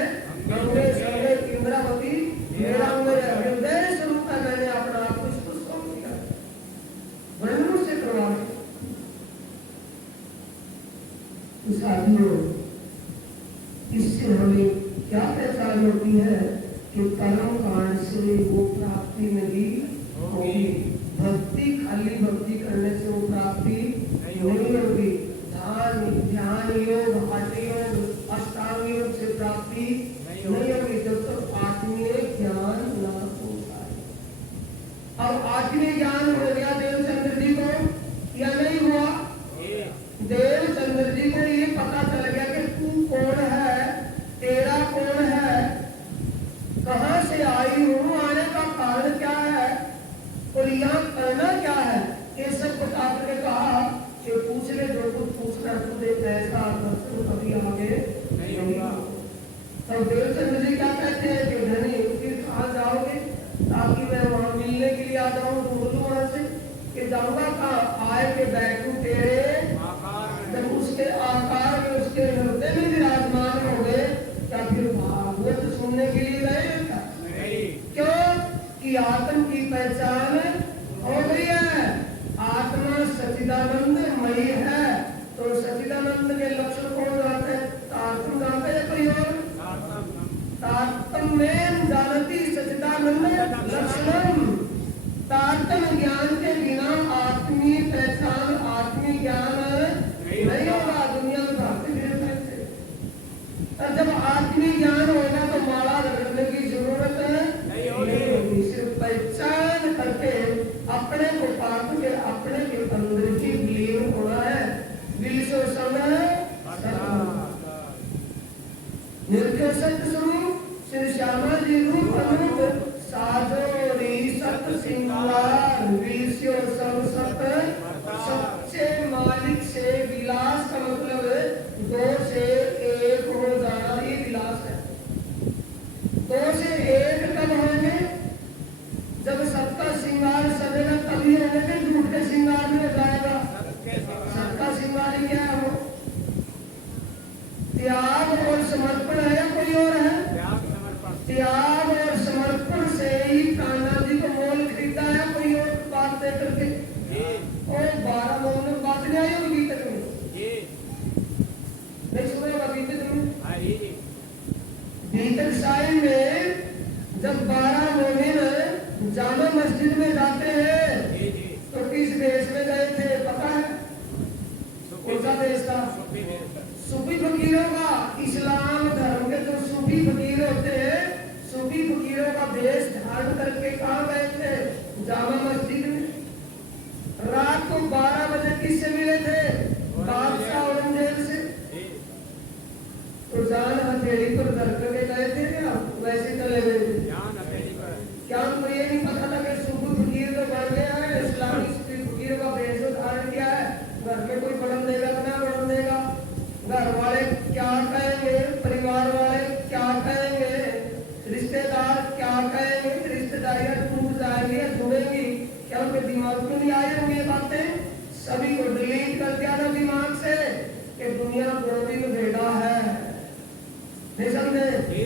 अंगे संगे इंद्रावती मेरा हृदय स्वरूप का मैंने अपना आप कुछ तो सौंप दिया। वर्णन से करवा उस आदमी इससे हमें क्या पहचान होती है कि कर्म कांड से वो प्राप्ति नहीं होगी। भक्ति खाली भक्ति करने से वो प्राप्ति नहीं होगी। ध्यान योग, हठ योग, अष्टांग योग से प्राप्ति नहीं होगी जब तक आत्मीय ज्ञान न होता है। अब आत्मीय ज्ञान हो गया देवचंद्र जी को या नहीं हुआ? देवचंद्र जी को ये पता चल गया कि तू कौन है, तेरा कौन है, कहां से आई हूं, आने का कारण क्या है और यहाँ करना क्या है। ये सब बता करके कहा कि पूछ ले जो कुछ पूछना, तुझे ऐसा दर्शन कभी आगे नहीं होगा। तब देवचंद्र जी क्या कहते हैं कि धनी फिर कहाँ जाओगे ताकि मैं वहां मिलने के लिए आ जाऊं, ढूंढ लूं वहां से कि जाऊंगा कहाँ, आए के बैठू तेरे जब उसके आकार में उसके हृदय में विराजमान हो गए क्या फिर भागवत सुनने के लिए गए क्या? क्यों कि आत्म की पहचान हो गई है। आत्मा सच्चिदानंद मई है। तो सच्चिदानंद के लक्षण कौन जानते हैं? तारतम जानते हैं कोई और? तारतम में जानती सच्चिदानंद लक्षणम। तारतम ज्ञान के बिना आत्मीय पहचान, आत्मीय ज्ञान नहीं होगा। दुनिया में भागते फिरते थे, और जब आत्मीय ज्ञान होगा तो माला रगड़ने की जरूरत नहीं होगी। सिर्फ पहचान करके अपने को पाप के अपने के अंदर ही विलीन होना है। विलिसो समय का? सूफी वेश। सूफी फकीरों का। इस्लाम धर्म के जो सूफी फकीर होते हैं, सूफी फकीरों का वेश धारण करके कहाँ गए थे? जामा मस्जिद में। रात को 12 बजे किससे मिले थे? बादशाह औरंगजेब से। जी। तो जान हथेली पर धर के गए थे क्या? वैसे चले गए थे? ज्ञान हथेली पर। क्या उनको ये नहीं पता था कि सूफी फकीर तो बन गया है, इस्लामी सूफी फकीर का वेश धारण किया है, घर में कोई बढ़न देगा कि ना बढ़न देगा? घर वाले क्या कहेंगे? परिवार वाले क्या कहेंगे? रिश्तेदार क्या कहेंगे? रिश्तेदारियां टूट जाएंगी, जुड़ेंगी, क्या उनके दिमाग में नहीं आई होंगी ये बातें? सभी को डिलीट कर दिया था दिमाग से कि दुनिया गोदी में भेड़ा है। नहीं समझे? जी।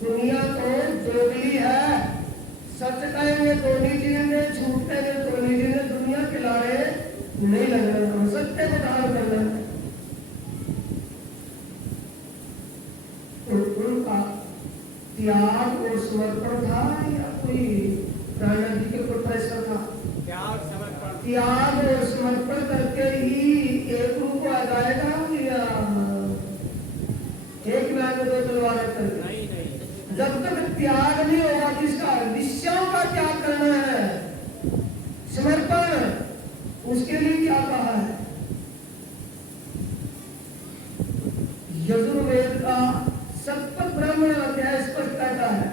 दुनिया तो जोगली है। सच कहेंगे तो नीचे ने, झूठ कहेंगे तो नीचे ने, दुनिया के लारे नहीं लगना, सत्य को धारण करना है। तो उनका त्याग और समर्पण था या कोई राणा जी के ऊपर प्रेशर था? त्याग समर्पण। त्याग और समर्पण करके ही एक रूप आ जाएगा या एक मैच में 2 तलवारें करके? नहीं नहीं। जब तक त्याग नहीं होगा, किसका? विषयों का त्याग करना है, समर्पण। उसके लिए क्या कहा है? यजुर्वेद का सतपथ ब्राह्मण अध्याय स्पष्ट कहता है।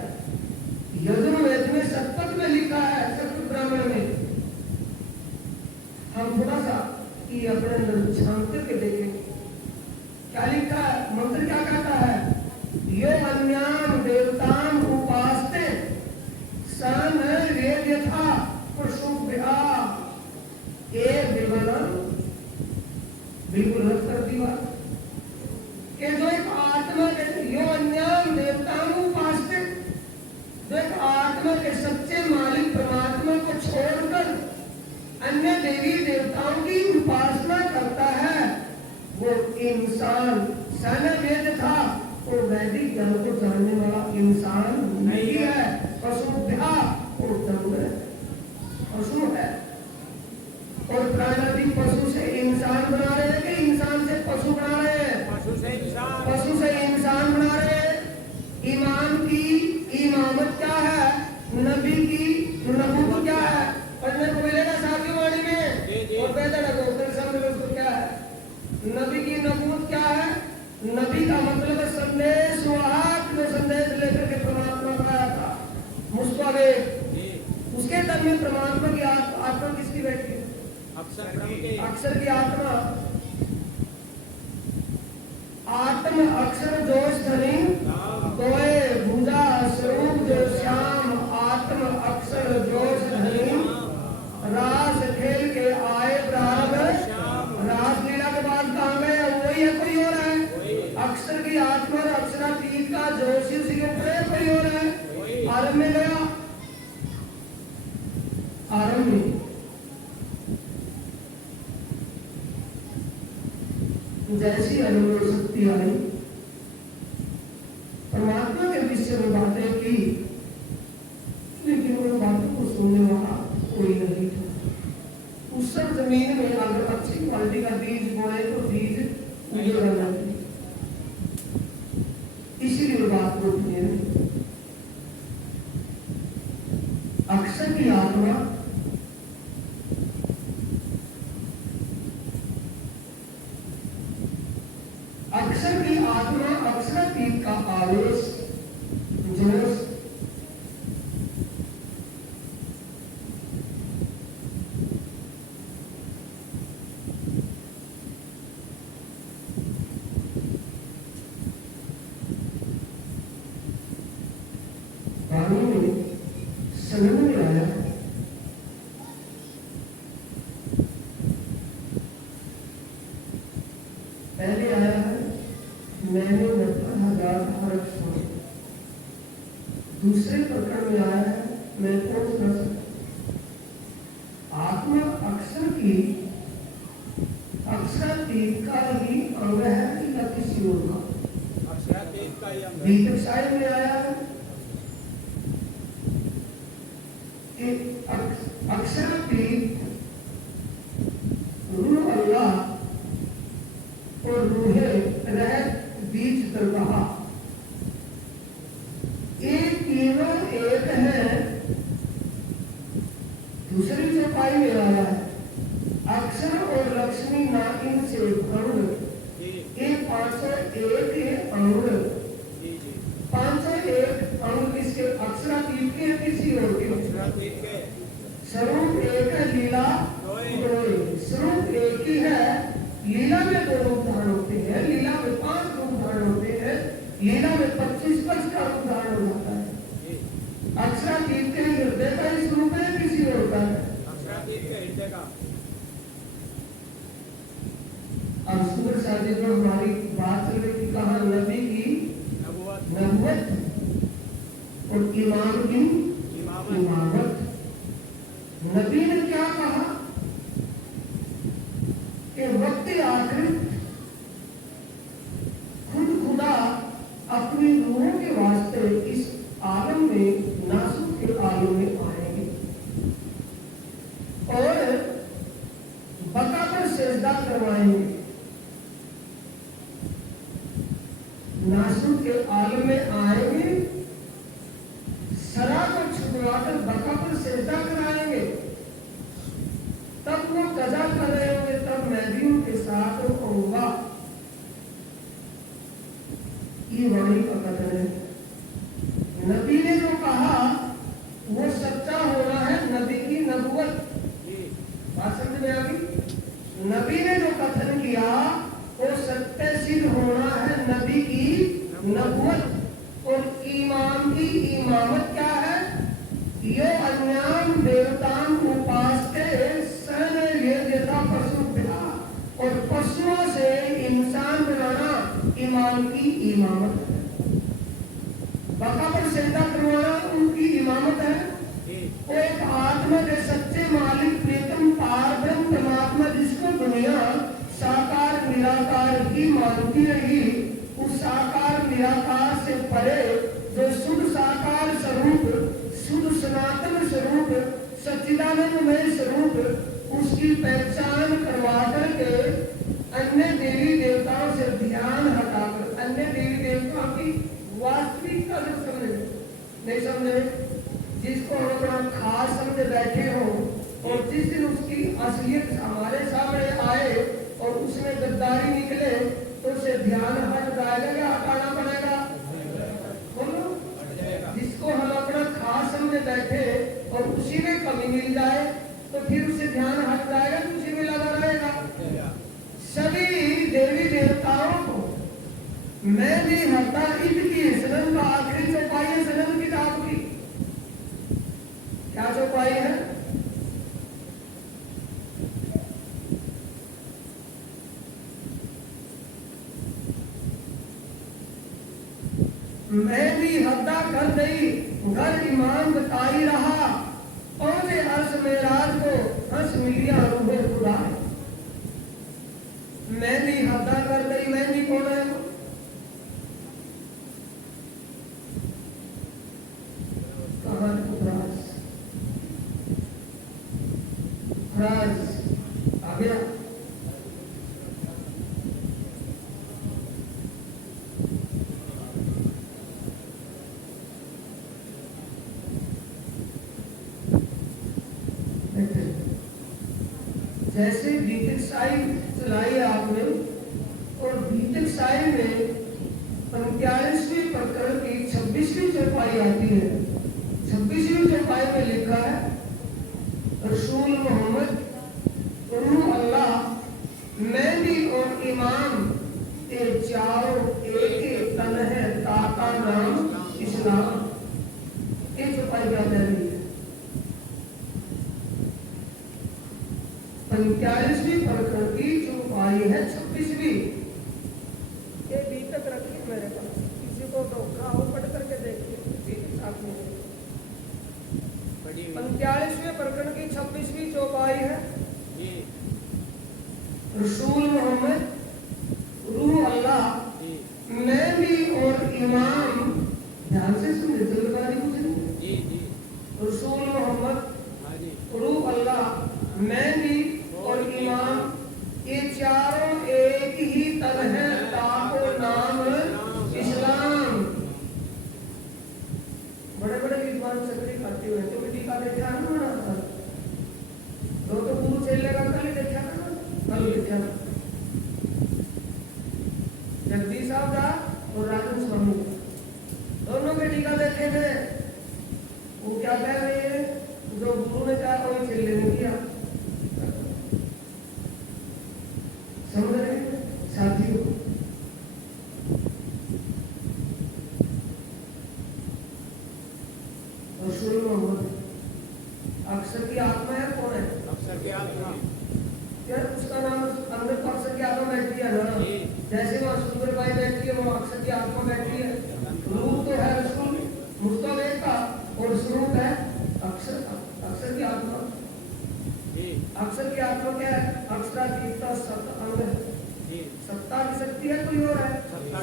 यजुर्वेद में सतपथ में लिखा है, सतपथ ब्राह्मण में। हम थोड़ा सा ये अपने अंदर झांक करके देखेंगे क्या लिखा है। मंत्र क्या कहता है? यो अन्याम देवताम उपास्ते सन वेद यथा पशुभ्या ए विवरण। बिल्कुल रद्द कर दी बात कि जो एक आत्मा के यो अन्याम देवताम उपास्ते, जो एक आत्मा के सच्चे मालिक परमात्मा को छोड़कर अन्य देवी देवताओं की उपासना करता है, वो इंसान सन वेद था, वो वैदिक ज्ञान को जानने वाला इंसान नहीं है। पशुभ्या वो दंड है, पशु है। और प्राणादि पशु से इंसान बना रहे हैं कि इंसान से पशु बना रहे हैं? पशु से इंसान। पशु से इंसान बना रहे हैं। इमाम की इमामत क्या है? नबी की नबूवत क्या है? पढ़ने को मिलेगा साकी वाणी में। और बेहतर है समझ लो उसको क्या है। नबी की नबूवत क्या है? नबी का मतलब संदेश वाहक, जो संदेश लेकर के परमात्मा का आया था, मुस्तफे। उसके तब में परमात्मा की आत्मा किसकी बैठी है? अक्षर ब्रह्म की। अक्षर की आत्मा। आत्म अक्षर जोश धनी तोए भुजा स्वरूप जो श्याम। आत्म अक्षर जोश धनी रास खेल के आए प्रारंभ। रास लीला के बाद कहाँ गए? वही है, कोई और है? अक्षर की आत्मा और अक्षरातीत का जोश उसी के ऊपर है, कोई और है? आरंभ में गया, आरंभ में जैसी अनुभव शक्ति आई, परमात्मा के विषय में बातें की, लेकिन उन बातों को सुनने वाला कोई नहीं था। उस सब जमीन में अगर अच्छी क्वालिटी का बीज बोए तो बीज उगेगा नहीं, इसीलिए बात बोलती है। अक्षर की आत्मा अक्षर की आत्मा अक्षरातीत का आवेश, जोश, पानी में समझ में आया। पहले आया है मैंने 90,000 हर्ष सुने। दूसरे प्रकरण में आया है मैं कौन सुना सकता। आत्मा अक्षर की अक्षरातीत का ही अंग है या किसी और का? अक्षरातीत का ही अंग है। दीपक साहिब में आया है कि अक्षरातीत रूह अल्लाह और दशमी ना इनसे अंग जी ये 501 ये अंग जी जी 501 अंग किसके अक्षरातीत के किसी और के अक्षरातीत के स्वरूप एक है लीला दोए स्वरूप एक ही है लीला में 2 रूप धारण होते हैं लीला में 5 रूप धारण होते हैं लीला में 25 का रूप धारण हो जाता है जी अक्षरातीत के हृदय का ही स्वरूप है किसी और का है अक्षरातीत के हृदय का अब सूर्य शादी में हमारी बात चल रही थी कहा नबी की नबूवत नबूवत और ईमान की इमामत इमामत नबी ने क्या कहा कि वक्त आखिर खुद खुदा अपनी रूहों के वास्ते इस आलम में नासुक के आलम में आएंगे और बका पर सजदा करवाएंगे नासुक के आलम में आएंगे सरा को छुपवाकर बका पर सजदा कराएंगे तब वो कजा कर रहे होंगे तब मैं भी उनके साथ होऊंगा ये वाणी का कथन है नबी ने जो कहा वो सच्चा होना है नबी की नबूवत जी बात समझ में आ गई नबी ने जो कथन किया वो सत्य सिद्ध होना है नबी की नबूवत और ईमान की इमामत क्या है ये अन्यान देवतान उपास के सहन ये देता पशु पिता और पशुओं से इंसान बनाना ईमान की इमामत है बका पर सजदा करवाना उनकी इमामत है जी वो एक आत्मा के सच्चे मालिक प्रीतम पार ब्रह्म परमात्मा जिसको दुनिया साकार निराकार की मानती रही उस साकार निराकार से परे जो शुद्ध साकार स्वरूप शुद्ध सनातन स्वरूप सच्चिदानंदमय स्वरूप उसकी पहचान करवा करके अन्य देवी देवताओं से ध्यान हटाकर अन्य देवी देवताओं की वास्तविकता जो समझे नहीं समझे जिसको हम अपना खास समझ बैठे हो और जिस दिन उसकी असलियत हमारे सामने आए और उसमें गद्दारी निकले तो उसे ध्यान हट जाएगा या हटाना पड़ेगा बोलो जिसको हम अपना खास समझ बैठे और उसी में कमी मिल जाए तो फिर उसे ध्यान हट जाएगा तो उसी में लगा रहेगा सभी देवी देवताओं को मैं भी हटा ईद की सनम का आखिरी चौपाई है सनम किताब की क्या चौपाई है मैं भी हद्दा कर गई घर ईमान बताई रहा पहुंचे अर्श में राज को हंस मिलिया रूहे खुदा मैं भी हद्दा कर गई मैं भी कौन है कहाँ राज आ गया जैसे बीतक साई चलाई है आपने और बीतक साई में 45वें प्रकरण की 26वीं चौपाई आती है 26वीं चौपाई में लिखा है रसूल मोहम्मद रूह अल्लाह मैं भी और इमाम ये चारों एक ही तन है ताका नाम इस्लाम ये चौपाई क्या कह रही है 45वीं प्रकरण की चौपाई है 26वीं ये बी तक रखिए मेरे पास किसी को धोखा हो पढ़ करके देखिए साथ में 45वें प्रकरण की 26वीं चौपाई है जी रसूल मोहम्मद रूह अल्लाह जी मैं भी और इमाम ध्यान से सुनिए जल्दबाजी कुछ नहीं जी जी रसूल मोहम्मद हाँ जी रूह अल्लाह मैं भी और इमाम ये चारों एक ही तन है ताको नाम इस्लाम बड़े बड़े विद्वान सकरी खाते हुए तो मिट्टी का देखा है ना दो तो गुरु चलेगा कल देखा ना कल बेटियां जगदीश साहब का और राजन स्वामी का, दोनों के टीका देखे थे। वो क्या कह रही है, जो गुरु ने कहा कोई खेलने नहीं किया। समझ रहे साथियों, रसूल मोहम्मद अक्षर की आत्मा है, कौन है? अक्षर की आत्मा। यार उसका नाम अंदर तो अक्षर की आत्मा बैठती है ना, जैसे वो सुंदर बाई बैठती है वो अक्षर की आत्मा बैठती है। रूप तो है रसूल मुस्तफा का और स्वरूप है अक्षर का, अक्षर की आत्मा। अक्षर की आत्मा क्या है? अक्षरातीतता सत्य अंग है। सत्ता की शक्ति है, कोई और है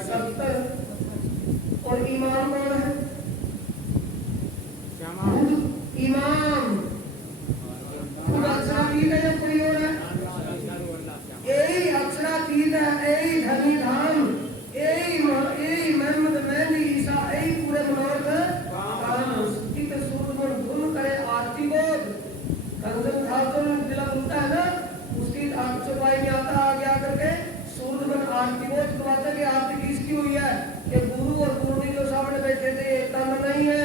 सत्य। और ईमान कौन है? ईमान खुद अक्षरातीत है या कोई और है? यही अक्षरातीत है, यही धनी धाम, यही मोहम्मद मेहंदी ईसा, यही पूरे मनोरथ चित सूरज धुन करे आरती बोध। कंजन खालसों में दिला बोलता है ना, उसकी चौपाई में आता आगे आकर के सूरज मन आरती बोध करवाता कि आरती किसकी हुई है? कि गुरु और गुरुनी जो सामने बैठे थे, तन नहीं है,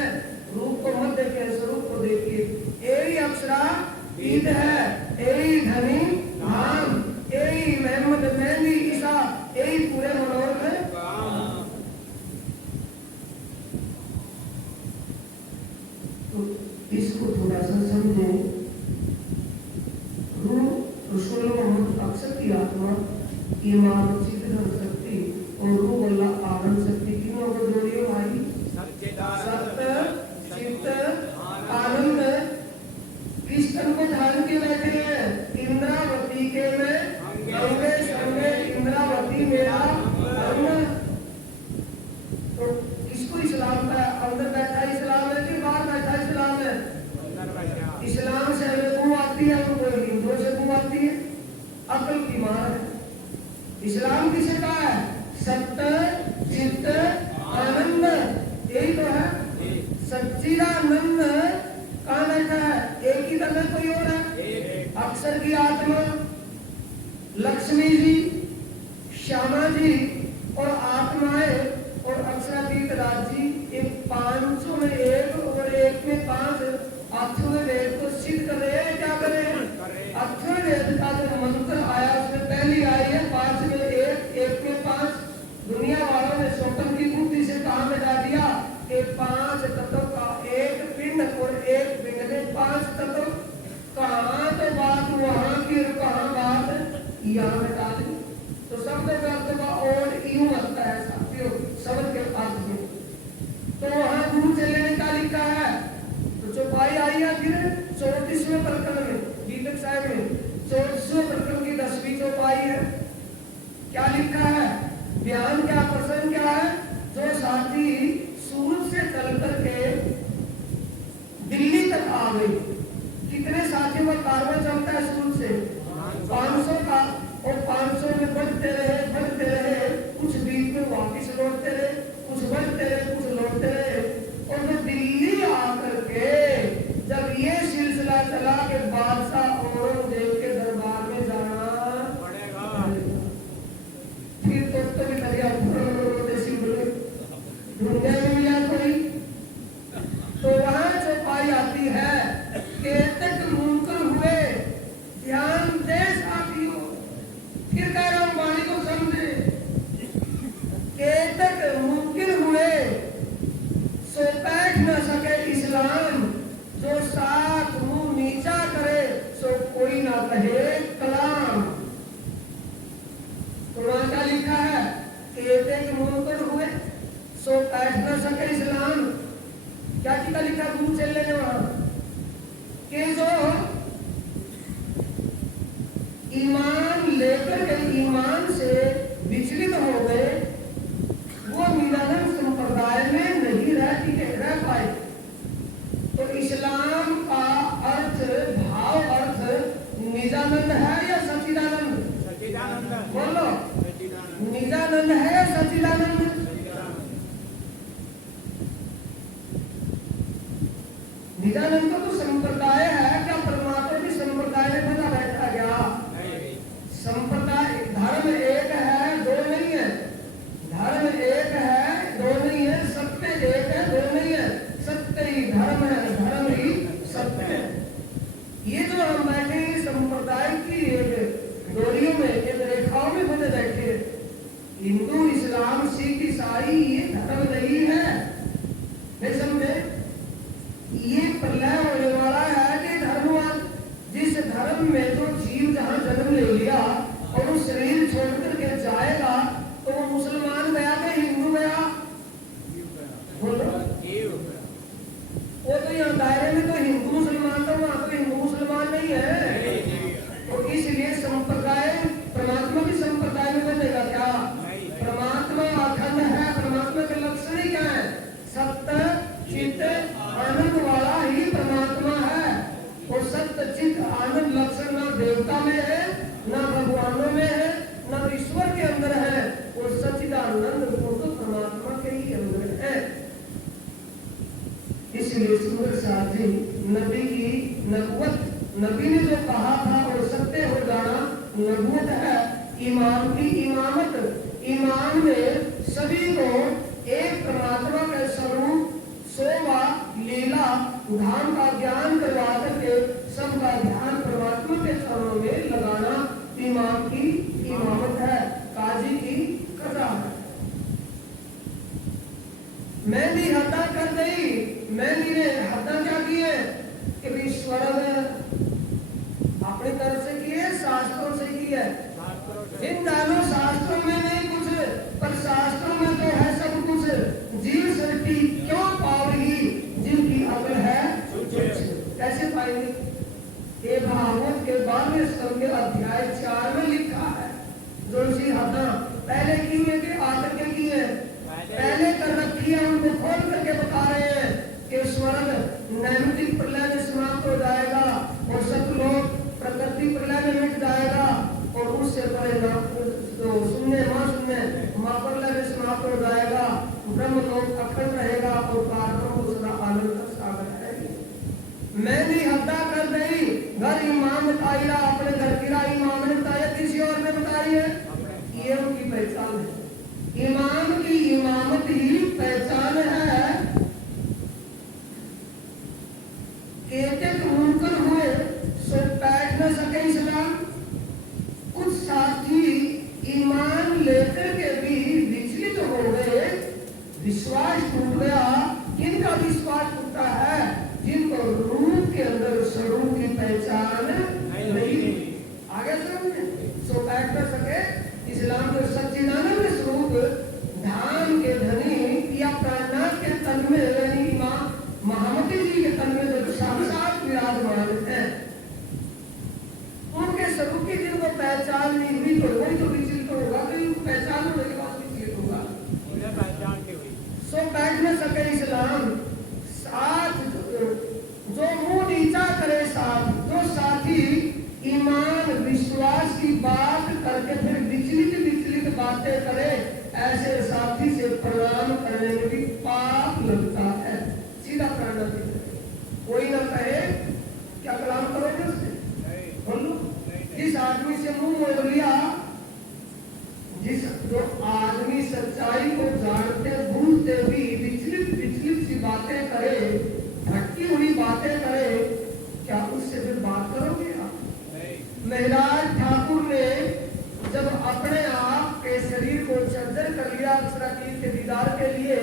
रूप को मत देखिए, स्वरूप को देखिए। यही अक्षरातीत है, यही धनी धाम, यही मोहम्मद मेहंदी ईसा, यही पूरे मनोरथ है। तो इसको थोड़ा सा समझे। रूह रसूल मोहम्मद अक्षर की आत्मा, ईमान चित्त शक्ति और रूह अल्लाह आनंद शक्ति, तीनों को जोड़िए भाई। सत्य चित्त आनंद किस तन को धारण के बैठे हैं? इंद्रावती के में अंगे संगे इंद्रावती मेरा धर्म। तो किसको इस्लाम का अंदर बैठा इस्लाम है कि बाहर बैठा इस्लाम है? इस्लाम से हमें बू आती है, हमको हिंदुओं से बू आती है, अकल की मार है। इस्लाम किसे कहा है? सत्य चित्त आनंद, यही तो है। सच्चिदानंद कहाँ बैठा है? एक ही तरह कोई और है? अक्षर की आत्मा लक्ष्मी जी, श्यामा जी और आत्माएं और अक्षरातीत राज जी, ये 500 में एक और एक में 5 अथर्व वेद को सिद्ध कर रहे हैं। क्या कर रहे हैं? अथर्व वेद का जो मंत्र आया उसमें पहली आई है 5 में 1, 1 में 5। दुनिया वालों ने स्वतंत्र की बुद्धि से कहा बैठा दिया कि 5 तत्वों का एक पिंड और एक पिंड में 5 तत्व। कहाँ तो बात वहां की और कहाँ बात यहाँ बैठा दी। तो शब्द अर्थ का और यूं लगता है साथियों, शब्द के अर्थ में। तो वहां गुरु चलने का लिखा है। तो चौपाई आई है फिर 34वें प्रकरण में, दीपक साहब में 34वें प्रकरण की 10वीं चौपाई है। क्या लिखा है? बयान क्या, प्रसंग क्या है? जो साथी सूरत से चल करके दिल्ली तक आ गई। कितने साथियों का कारवां चलता है सूरत से? 500 का। और 500 में बढ़ते रहे, कुछ बीच में वापिस लौटते रहे, कुछ बढ़ते रहे, कुछ लौटते रहे। और जो दिल्ली आकर के जब ये सिलसिला चला कि बादशाह औरंगजेब के दरबार में जाना पड़ेगा, फिर तो भी करिया देसी बोले ढूंढने में मिला कोई। तो वहां चौपाई आती है कि तक मुनकर हुए, ध्यान दे साथियों, फिर कह रहा हूं वाणी को समझे। केतक मुमकिन हुए सो बैठ न सके इस्लाम, जो साथ मुंह नीचा करे सो कोई ना कहे कलाम। तो वहां क्या लिखा है? केतक मुमकिन हुए सो बैठ न सके इस्लाम। क्या टीका लिखा गुरु चलने ने वहां? कि जो ईमान लेकर के ईमान से विचलित हो गए, वो निरानंद संप्रदाय में नहीं रह पाए। तो इस्लाम का अर्थ, भाव अर्थ निजानंद है या सच्चिदानंद? सच्चिदानंद बोलो, निजानंद है या सच्चिदानंद? निजानंद तो संप्रदाय है। क्या परमात्मा की संप्रदाय में बना बैठा गया? संप्रदाय धर्म एक है, दो नहीं है। धर्म एक है, दो नहीं है। सत्य एक है, दो नहीं है। सत्य ही धर्म है, धर्म ही सत्य है। ये जो हम बैठे हैं संप्रदाय की एक डोरियों में, एक रेखाओं में बने बैठे, हिंदू, इस्लाम, सिख, ईसाई, ये धर्म नहीं है। नहीं समझे? ये प्रलय होने वाला है कि धर्मवाद, जिस धर्म में जो जीव जहां जन्म ले लिया और वो शरीर छोड़ करके जाएगा, तो वो मुसलमान गया कि हिंदू गया? बोलो। वो तो यहाँ दायरे में तो हिंदू मुसलमान था, वहां तो हिंदू मुसलमान नहीं है। तो इसलिए संप्रदाय परमात्मा की संप्रदाय में बनेगा क्या? परमात्मा अखंड है। परमात्मा के लक्षण ही क्या है? सत्य, चित्त, आनंद वाला ही परमात्मा है। और सत्य, चित्त, आनंद लक्षण ना देवता में है, ना भगवानों में है, ना ईश्वर के अंदर है। और सच्चिदानंद वो तो परमात्मा के ही अंदर है। इसलिए सुंदर साथी, नबी की नबूवत, नबी ने जो कहा था और सत्य हो जाना नबूवत है। इमाम की इमामत, इमाम में सभी को एक परमात्मा के स्वरूप, शोभा, लीला, धाम का ज्ञान करवा करके सबका ध्यान परमात्मा के चरणों में लगाना इमाम की इमामत है, काजी की कजा है। मेहंदी हत्या कर गई, मेहंदी ने हत्या क्या की है कि ईश्वर अपनी तरफ से की है, शास्त्रों से की है। इन दोनों शास्त्रों में नहीं कुछ, पर शास्त्रों में तो है सब कुछ। जीव सृष्टि क्यों पाएगी? जिनकी अकल है कैसे पाएगी? ये भागवत के 12वें स्कंद के अध्याय 4 में लिखा है। जो सी हत्या पहले की है कि आकर के की है? पहले कर रखी है। उनको खोल करके बता रहे हैं कि स्वर्ग नैमित्तिक प्रलय में समाप्त हो जाएगा और सतलोक प्रकृति प्रलय में मिट जाएगा और उससे परे तो शून्य मां प्रलय में समाप्त हो जाएगा। ब्रह्मलोक अखंड रहेगा और पारब्रह्म उसका आनंद का सागर है। मैंने हत्या कर गई, घर इमाम बताया, अपने घर की राह इमाम ने बताया, किसी और ने बताई है। ये उनकी पहचान है। इमाम की इमामत ही पहचान है। एक मुनकर हुए सो बैठ न सके इस्लाम। कुछ साथी ईमान लेकर के भी विचलित हो गए, विश्वास टूट गया। किनका विश्वास टूटा है? जिनको रूप के अंदर स्वरूप की पहचान नहीं। आगे समझे? सो बैठ न सके इस्लाम के सच्चिदानंद स्वरूप धाम के धनी या प्राणनाथ के तन में, यानी महामती जी के तन में जो साक्षात विराजमान है, उनके स्वरूप की जिनको पहचान नहीं हुई तो वही तो विचलित होगा। तो इनको पहचान होने के बाद विचलित होगा। सो बैठ न सके इस्लाम। साथ जो मुंह नीचा करे, साथ जो साथी ईमान विश्वास की बात करके फिर विचलित बातें करे, ऐसे साथी से प्रणाम करने में भी पाप लगता है। सीधा प्रणाम कोई ना कहे क्या कलाम करोगे उससे? बोलो। जिस आदमी से मुंह मोड़ लिया, जो आदमी सच्चाई को जानते भूलते भी विचलित सी बातें करे, भटकी हुई बातें करे, क्या उससे फिर बात करोगे आप? महराज ठाकुर ने जब अपने आप के शरीर को चर्जर कर लिया अक्षराकील के दीदार के लिए,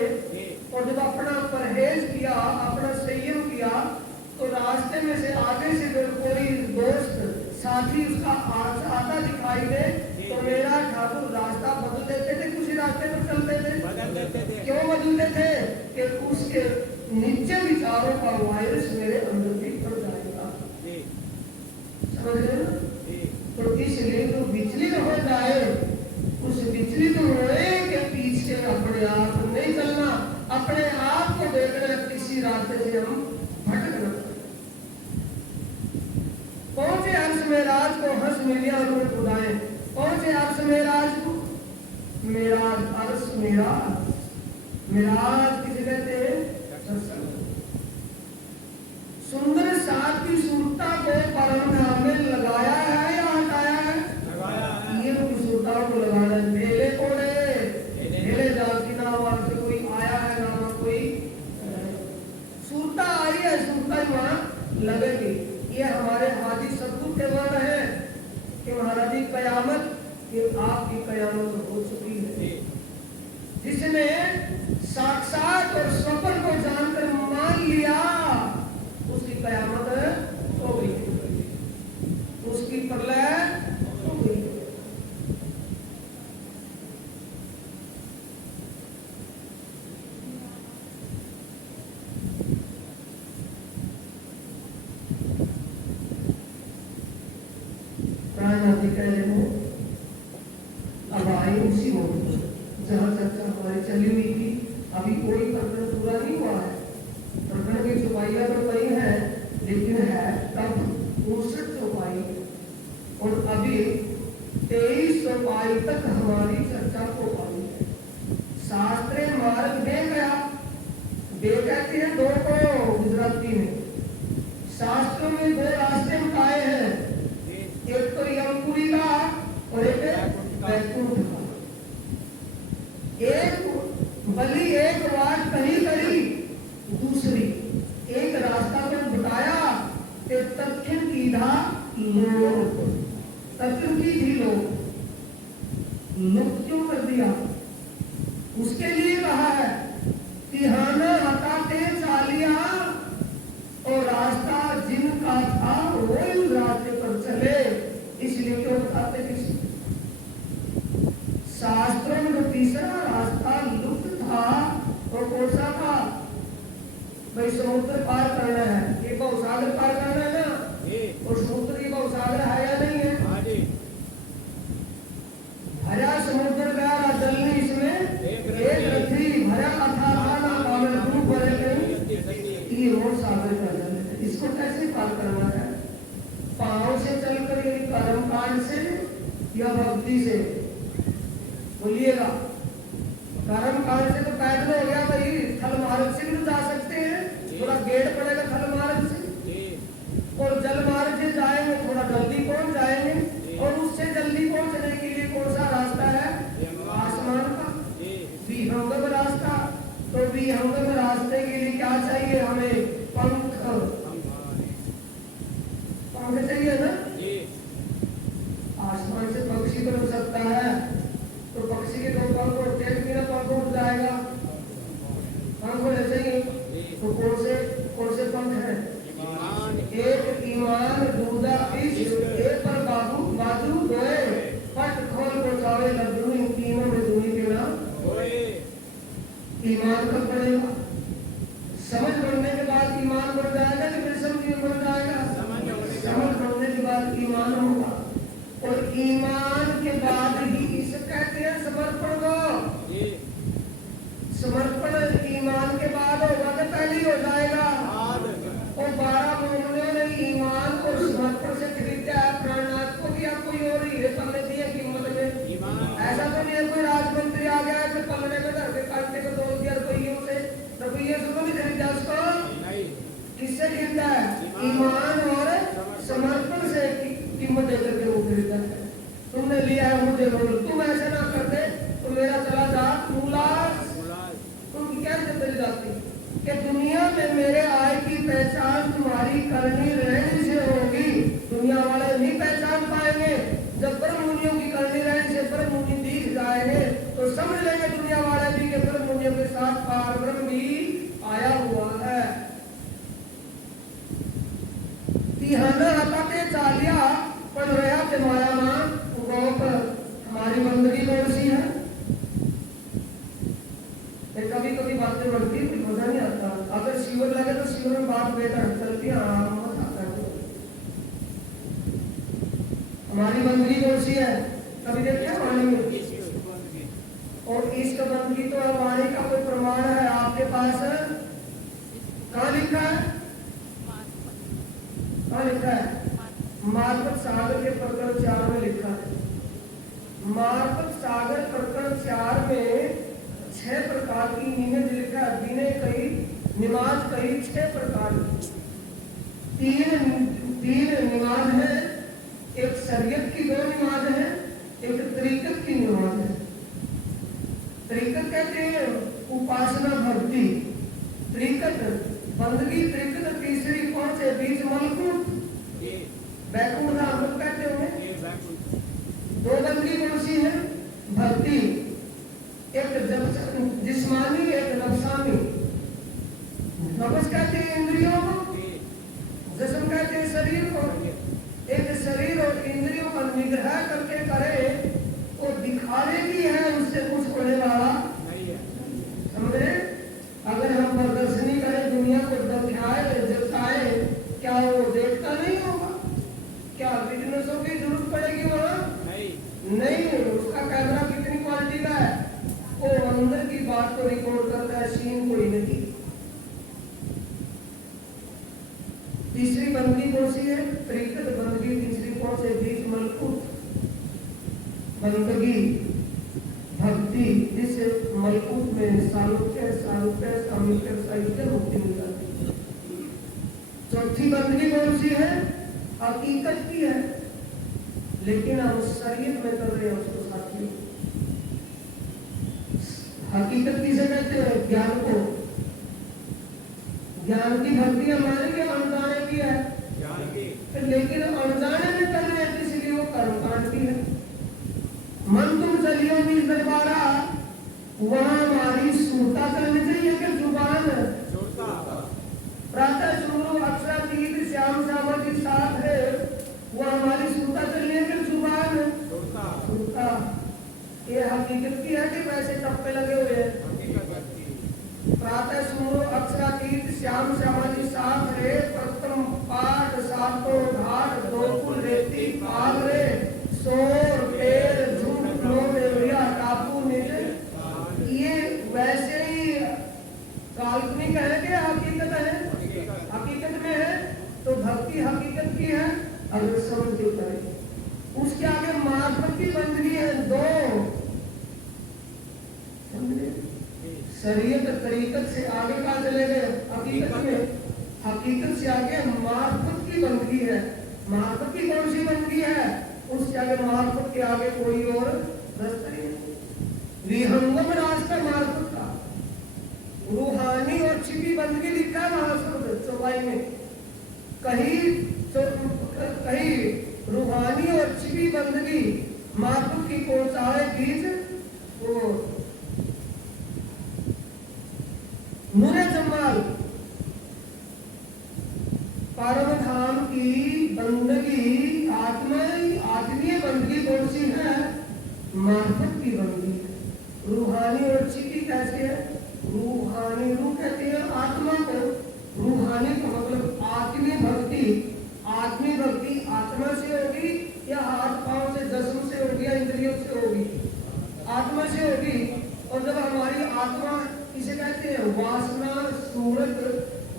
और जब अपना परहेज किया, अपना संयम किया, तो रास्ते में से आगे से जब कोई दोस्त साथी उसका आता दिखाई दे तो मेरा ठाकुर रास्ता बदल देते थे, उसी रास्ते पर चलते थे। क्यों बदलते थे? कि उसके नीचे विचारों का वायरस मेरे अंदर भी पड़ जाएगा। समझ रहे ना? तो इसलिए तो विचलित हो जाए, उस विचलित होने के पीछे अपने आप नहीं चलना, अपने आप को देखना किसी रास्ते से हम भटकना। पहुंचे अर्श में राज को हंस मिलिया और खुदाए। पहुंचे अर्श में राज को, मेरा अर्श मेराज किसे कहते हैं? सुंदर साथ की सुरता को परम धाम में लगाया है या हटाया है? ये उनकी सुरता को आपकी कयामत हो चुकी है। जी जिसने साक्षात और स्वप्न को जानकर मान लिया उसकी कयामत हो गई, उसकी प्रलय हो गई। प्राणादि कह रहे हो अब आए उसी मोड़ पर जहाँ चर्चा हमारी चली हुई थी। अभी कोई प्रकरण पूरा नहीं हुआ है, प्रकरण की चौपाइयाँ तो कई है, लेकिन है तब 59 चौपाई और अभी 23 चौपाई तक हमारी चर्चा हो पाई है। शास्त्रे मार्ग दे गया, दे कहते हैं दो को गुजराती में। शास्त्रों में दो रास्ते बताए हैं, एक तो यमपुरी का और एक वैकुंठ का। एक बलि एक बात कही करी, दूसरी एक रास्ता को बताया ते तथ्य की धा लोक, तथ्य की थी लोक, लुप्त क्यों कर दिया? उसके लिए कहा है तिहाना हटाते चालिया और रास्ता जिनका था वही रास्ते पर चले। इसलिए क्यों बताते किसी शास्त्रों में जो तीसरा रास्ता लुप्त था वो कौन सा था? भाई समुद्र पार करना है, ये बहुसागर पार करना है ना, और समुद्र की बहुसागर है या नहीं है? भरा समुद्र का जल नहीं, इसमें एक रथी भरा था ना पावन तू भरे नहीं, ये और सागर का जल है। इसको कैसे पार करना है? पांव से चलकर यानी कर्म कांड से या भक्ति से? बोलिएगा। कर्म कांड से तो पैदल हो गया भाई, थल मार्ग से भी जा सकते हैं, थोड़ा गेट पड़ेगा थल मार्ग से, और जल मार्ग से जाएंगे थोड़ा जल्दी पहुंच जाएंगे। और उससे जल्दी पहुंचने के लिए कौन सा रास्ता है? आसमान का विहंगम रास्ता। तो विहंगम रास्ते के लिए क्या चाहिए हमें? पंख, पंख चाहिए ना। आसमान से पक्षी तो उड़ सकता है, तो पक्षी के दो पंख होते हैं, बिना पंख उड़ जाएगा, पंख होने चाहिए। तो कौन से पंख है? एक ईमान दूसरा इश्क, एक पर बाजू दोए पट खोल को चावे लड्डू, इन तीनों में दूरी के नाम ईमान का पड़ेगा। समझ बढ़ने के बाद ईमान बढ़ जाएगा कि फिर समझ बढ़ जाएगा? समझ बढ़ने के बाद ईमान होगा, और ईमान के बाद ही इसे कहते हैं समर्पण को। समर्पण ईमान के बाद होगा तो पहले ही हो जाएगा। और 12 मोमिनों ने ईमान और समर्पण से खरीदा है प्राणनाथ को, भी आप कोई और हीरे पल्ले दिए कीमत में। ऐसा तो नहीं है कोई राजमंत्री आ गया है पल्ले में धर के काटने को 2000 रुपयों से, रुपये से तो नहीं खरीदा उसको। किससे खरीदा है? ईमान और समर्पण से कीमत देकर के वो खरीदा है। तुमने लिया है मुझे बोलो, तुम ऐसे ना करते तो मेरा चला जात मुलास। तुम कैसे चली जाती कि दुनिया में मेरे आय की पहचान तुम्हारी करनी रहनी से होगी। दुनिया वाले नहीं पहचान पाएंगे, जब ब्रह्म मुनियों की करनी रहनी से ब्रह्म मुनि दिख जाएंगे तो समझ लेंगे दुनिया वाले भी कि ब्रह्म मुनियों के साथ पार ब्रह्म भी आया हुआ है। तिहाना हटाते चालिया पढ़ रहा थे माया मां गोप, हमारी बंदगी कौन सी है? कभी कभी बातें बढ़ती कुछ मजा नहीं आता। अगर शिवर लगे तो शिवर में बात बेटर चलती है, आराम मत आता है। हमारी बंदगी कौन सी है? कभी देखा वाणी में? और इसका बंदगी तो वाणी का कोई प्रमाण है आपके पास? कहाँ लिखा है? कहाँ लिखा है? मार्फत सागर के प्रकरण 4 में लिखा है। मार्फत सागर प्रकरण 4 में 6 प्रकार की नीयत लिखा है। विनय कही, निमाज कही, 6 प्रकार की। तीन निमाज है, एक शरीयत की 2 निमाज है, एक तरीकत की निमाज है। तरीकत कहते हैं उपासना भक्ति, तरीकत बंदगी। तरीकत तीसरी कौन से? बीच मलकुट वैकुंठ धाम कहते होंगे। 2 बंदगी कौन सी है? उसका कैमरा कितनी क्वालिटी का है, वो अंदर की बात को रिकॉर्ड करता है, सीन कोई नहीं। तीसरी बंदगी कौन सी है? त्रिकट बंदगी। तीसरी कौन सी? बीच मलकुत बंदगी भक्ति, जिससे मलकुत में सालोक्य सामिक्य साहित्य मुक्ति मिल जाती है। चौथी बंदगी कौन सी है? हकीकत की है, लेकिन हम शरीयत में कर रहे हैं उसको साथियों। हकीकत किसे कहते हैं? ज्ञान को। ज्ञान की भक्ति हमारे लिए अनजाने की है, लेकिन अनजाने में कर रहे हैं, इसलिए वो कर्मकांड की है। मन तुम चलियो बीच दरबारा, वहां हमारी सूरता चलनी चाहिए कि जुबान? प्रातः शुरू अक्षरातीत श्याम श्यामती साथ है, वो हमारी सूरता चलनी है कि जुबान? सूरता। ये हकीकत की है कि वैसे टप्पे लगे हुए हैं? प्रातः शुरू अक्षरातीत श्याम श्यामती साथ रे, प्रथम पाठ सातों घाट दोकुल रेती पाग रे, सोर पेड़ झूठ लोभ देवरिया टापू निज। ये वैसे ही काल्पनिक है कि हकीकत है? हकीकत में है तो भक्ति हकीकत की है, अगर समझ के करें। उसके आगे मार्फत की बंदगी है दो, शरीयत तरीकत से आगे कहाँ चले गए? हकीकत में। हकीकत से आगे मार्फत की बंदगी है। मार्फत की कौन सी बंदगी है? उसके आगे मार्फत के आगे कोई और रास्ता नहीं। विहंगम रास्ता मार्फत का। रूहानी और छिपी बंदगी लिखा है महाशब्द चौपाई में। कहीं रूहानी और छिपी बंदगी मार्फत की कौन सा है? बीज वो नूरे जमाल परम धाम की बंदगी आत्मीय बंदगी कौन सी है? मार्फत की बंदगी। रूहानी और छिपी कैसे है? रूहानी, रूह कहते हैं आत्मा को, रूहानी का मतलब आत्मीय भक्ति। आत्मीय भक्ति आत्मा से होगी या हाथ पांव से, जिस्म से होगी या इंद्रियों से होगी? आत्मा से होगी। और जब हमारी आत्मा, इसे कहते हैं वासना सूरत,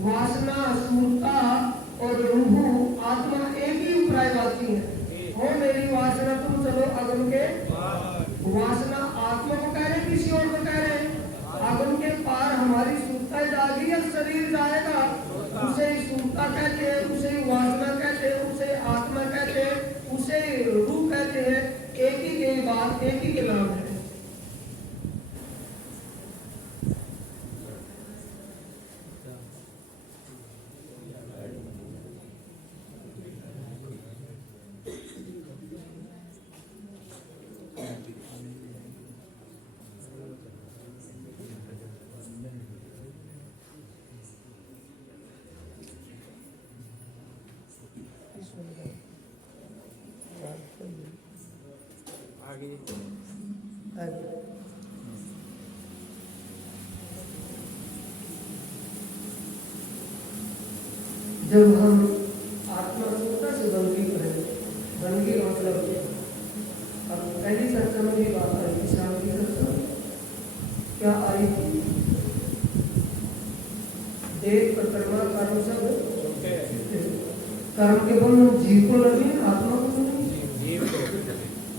वासना सूरता और रूह आत्मा एक ही उपायवासी है। हो मेरी वासना तुम चलो अगम के, वासना आत्मा को कह रहे, किसी और को कह रहे? अगम के पार हमारी सूरता जाएगी या शरीर जाएगा? उसे सूरता कहते हैं, उसे वासना कहते हैं, उसे आत्मा कहते हैं, उसे रूह कहते हैं। एक ही के बात, एक ही के नाम है। जब हम आत्मा सूरता से बंदगी करें, बंदगी का मतलब अब पहली चर्चा में भी बात आई, शाम की चर्चा क्या आई थी? देख परिक्रमा कर्म सब कर्म के बंधन जीव को लगे, आत्मा को नहीं।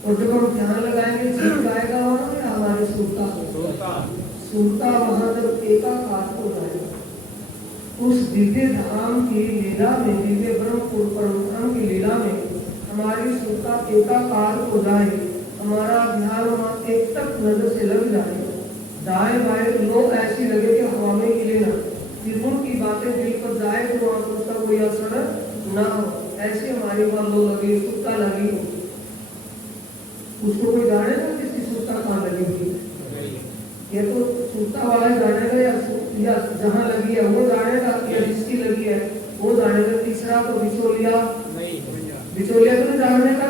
और जब हम ध्यान लगाएंगे जीव गाएगा वहां या हमारी सूरता वहां जब एकाकार हो जाएगा, उस दिव्य धाम की लीला में, दिव्य ब्रह्मपुर परम की लीला में हमारी सूरता एकाकार हो जाए, हमारा ध्यान वहां एक तक नजर से लग जाए, दाएं बाएं लो ऐसी लगे कि हवा में हिले ना, त्रिगुण की बातें दिल पर जाए तो वहां उसका कोई असर ना हो, ऐसे हमारी वहां लो लगी, सूरता लगी हो। उसको कोई जाने ना किसकी सूरता कहाँ लगी हुई? ये तो सूरता वाला जानेगा या जहाँ लगी है वो जानेगा, या जिसकी लगी है वो जानेगा। तीसरा तो बिचौलिया तो जानने का,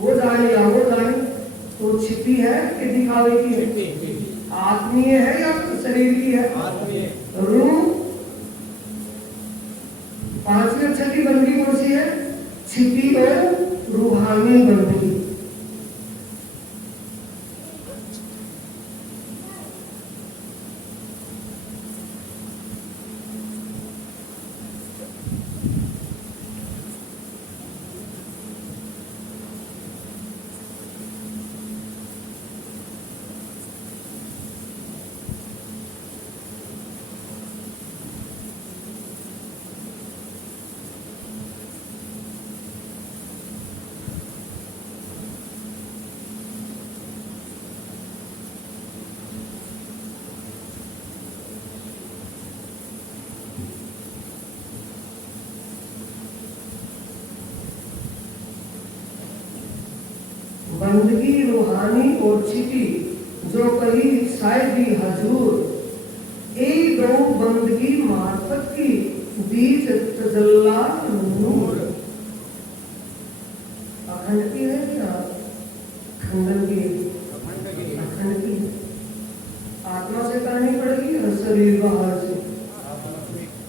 वो जाने या वो जाने। तो छिपी है कि दिखावे की है? आत्मीय है या शरीर की है? रूह। पांचवी अक्षर की बंदगी कौन सी है? छिपी और रूहानी बंदगी। बंदगी रूहानी और छिपी जो कही शायदी हजूर ए दो बंदगी मार्फत की बीच तजल्ला नूर। अखंड की है क्या खंडन की? अखंड की आत्मा से करनी पड़ेगी और शरीर बाहर से।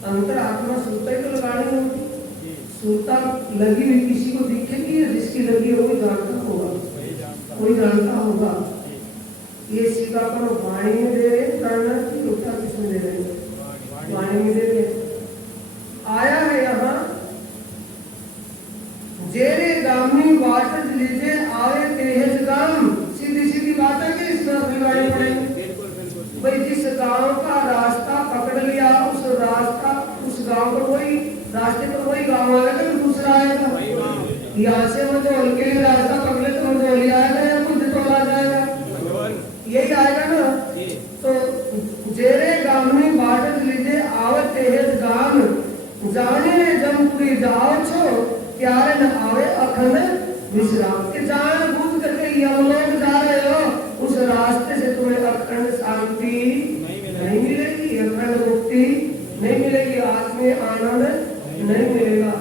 अंतर आत्मा सूता ही तो लगानी होगी। सूता लगी हुई किसी को दिखेगी, जिसकी लगी होगी जानता होगा, कोई जानता होगा। ये सिखापन वाणी में दे रहे करना की उठा किसमें दे रहे? वाणी में दे रहे। आया है यहाँ जेरे गामी वाट लीजे आवे तेज गाम। सीधी सीधी बात है कि इसमें अपनी वाणी पड़ेगी। भाई जिस गांव का रास्ता पकड़ लिया उस गांव पर वही रास्ते पर वही गांव आएगा तो दूसरा आएगा। यहाँ से मधोल के लिए रास्ता पकड़े तो मधोली आएगा या खुद टोला जाएगा, यही आएगा ना। तो जेरे गामी बाटत लीजे आवत तेज गाम जाने जमपुरी जाओ छो प्यारे न आवे अखंड विश्राम। के जान बूझ करके यमलोक जा रहे हो, उस रास्ते से तुम्हें अखंड शांति नहीं मिलेगी, अखंड मुक्ति नहीं मिलेगी, आत्मीय आनंद नहीं मिलेगा।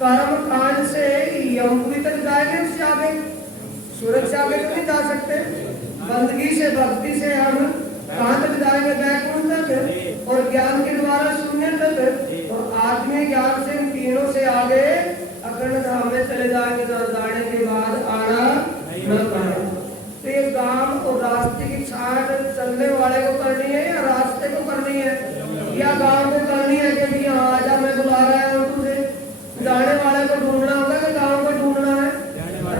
कर्म कांड से यमपुरी तक जाएंगे, उससे आगे सूरज से आगे तो नहीं जा सकते। बंदगी से भक्ति से हम कहाँ तक जाएंगे? बैकुंठ तक, और ज्ञान के द्वारा शून्य तक, और आत्मीय ज्ञान से इन तीनों से आगे अखंड धाम में चले जाएंगे। जाने के बाद आना न पड़ेगा। तो ये गांव और रास्ते की छाट चलने वाले को करनी है या रास्ते को करनी है, या गांव को करनी है कि यहाँ आजा मैं बुला रहा हूँ तुझे? जाने वाले को ढूंढना होगा कि गांव को ढूंढना है?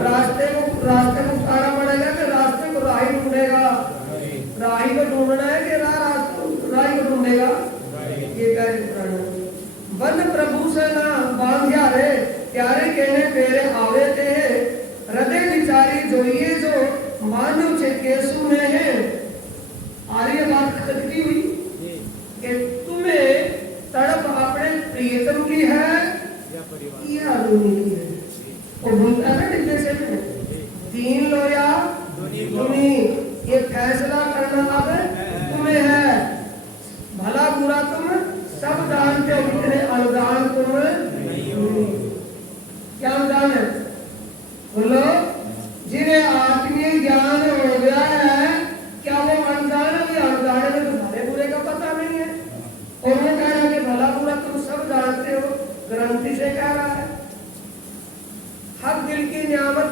रास्ते को उतारना पड़ेगा कि रास्ते को राही ढूंढेगा? राही को ढूंढना है कि राही को ढूंढेगा? ये कार्य बंद प्रभु से ना बांध्या रे प्यारे कहने पेरे आवे थे हृदय विचारी जोइए जो मानव से केसु में है। आर्य बात खत्म की हुई कि तुम्हें तड़प अपने प्रियतम की है या दुनी की है। और बोलता है डिब्बे से तीन लो या दुनी, ये फैसला करना अब तुम्हें है। भला बुरा तुम सब जानते हो, कितने अनजान तुम नहीं। क्या अनजान है? बोलो। जिन्हें आत्मीय ज्ञान हो गया है, क्या वो अनजान है? अनजान में तो भले बुरे का पता नहीं है, और वो कह रहा है कि भला बुरा तुम सब जानते हो, ग्रंथि से कह रहा है। हक दिल की नियामत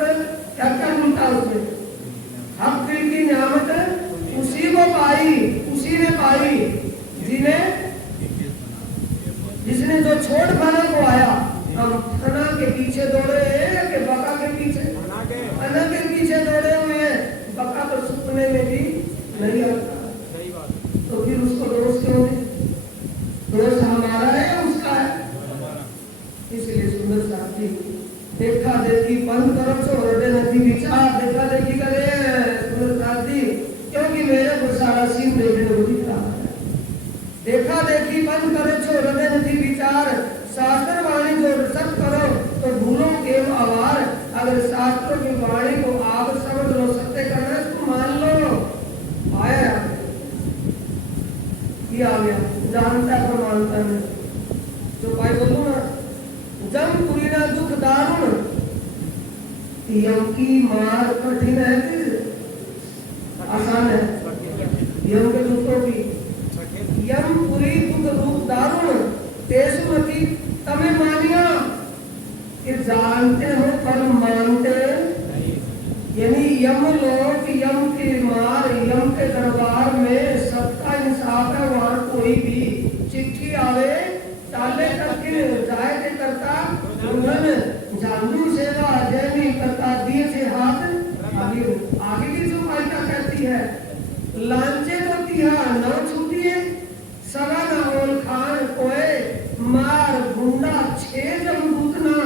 क्या क्या मिलता उसमें? हक दिल की नियामत उसी को पाई, उसी ने पाई जिसने जो छोड़ खाना को आया। हम खाना के पीछे दौड़े हैं कि बका के पीछे? खाना के पीछे दौड़े हुए हैं। बका तो सुपने में भी नहीं आता, तो फिर उसको दोष क्यों दे? दोष हमारा है या उसका है? इसलिए सुंदर साथी देखा देखी बंद करो, छोड़े नहीं विचार देखा देखी करे सुंदर साथी, क्योंकि मेरे को सारा सीन देखने को दिख रहा है। देखा देखी बंद करो, छोड़े नहीं विचार, शास्त्र वाणी जो सब करो तो भूलो एवं आवार। अगर शास्त्रों की वाणी को आप समझ लो, सत्य करना है इसको मान लो। आया ये आ गया, जानता है तो मानता नहीं। जो भाई बोलो ना, जम पूरी ना दुख दारुण, यम की मार कठिन है कि आसान है? यम के दुखों की यम पूरी दुख रूप दारुण तेसु मति तमें मानिया कि जानते हो पर मानते, यानी यम लोग यम की मार, यम के दरबार में सबका इंसाफ है। वहां कोई भी चिट्ठी आवे चाले करके जाए के करता जानू सेवा जैनी करता दिए से हाथ आगे आगे की जो मालिका कहती है, लांचे तो तिहा न छूटिए सगा न ओल खान कोए मार गुंडा छे जमदूतना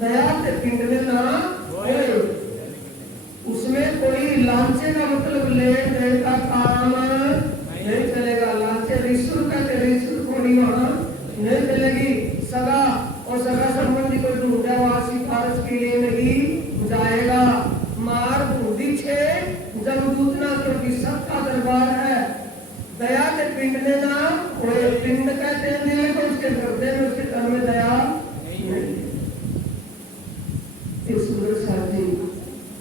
दया ते पिंड में ना होए। उसमें कोई लांचे का मतलब लेन देन का काम नहीं चलेगा। लांचे रिश्वत कहते, रिश्वत कोई वहां नहीं चलेगी। सगा और सगा संबंधी को ढूंढा वासी फारस के लिए नहीं जाएगा। मार बूढ़ी पिंड ने ना, वो एक पिंड कहते हैं दिल को, उसके हृदय में उसके तन में दया नहीं। इस सुंदर साथी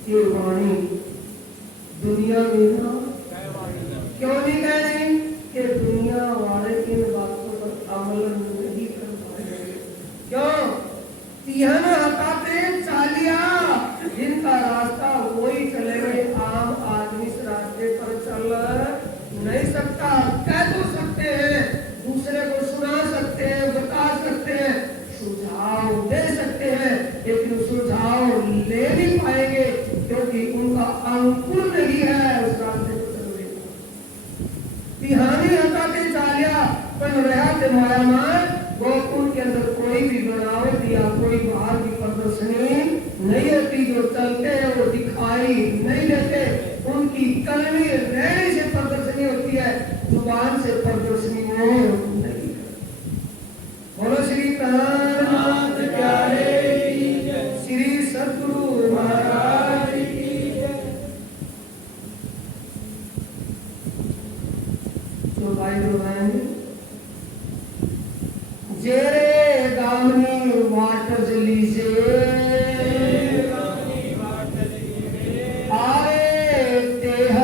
ये वाणी दुनिया में ना क्यों नहीं कह रही कि दुनिया वाले इन बातों पर अमल नहीं कर पाएंगे। क्यों? तिहन हटाते चालिया, जिनका रास्ता वही चलेंगे, आम आदमी इस रास्ते पर चल नहीं सकता। कह तो सकते हैं, दूसरे को सुना सकते हैं, बता सकते हैं, सुझाव दे सकते हैं, लेकिन सुझाव ले नहीं पाएंगे क्योंकि उनका अंकुर नहीं है उस रास्ते पर चलने का। तिहानी हटाते चालिया पर रहते मायामान, गोकुल के अंदर कोई भी बनावट या कोई बाहर की प्रदर्शनी नहीं होती। जो चलते हैं वो दिखाई नहीं देते, उनकी कलमी रहने से प्रदर्शनी होती है, जुबान से प्रदर्शनी नहीं। बोलो श्री प्राणनाथ प्यारे की जय, श्री सद्गुरु महाराज की जय। तो भाई बहन, जेरे गामनी वाटर लीजे, आरे तेह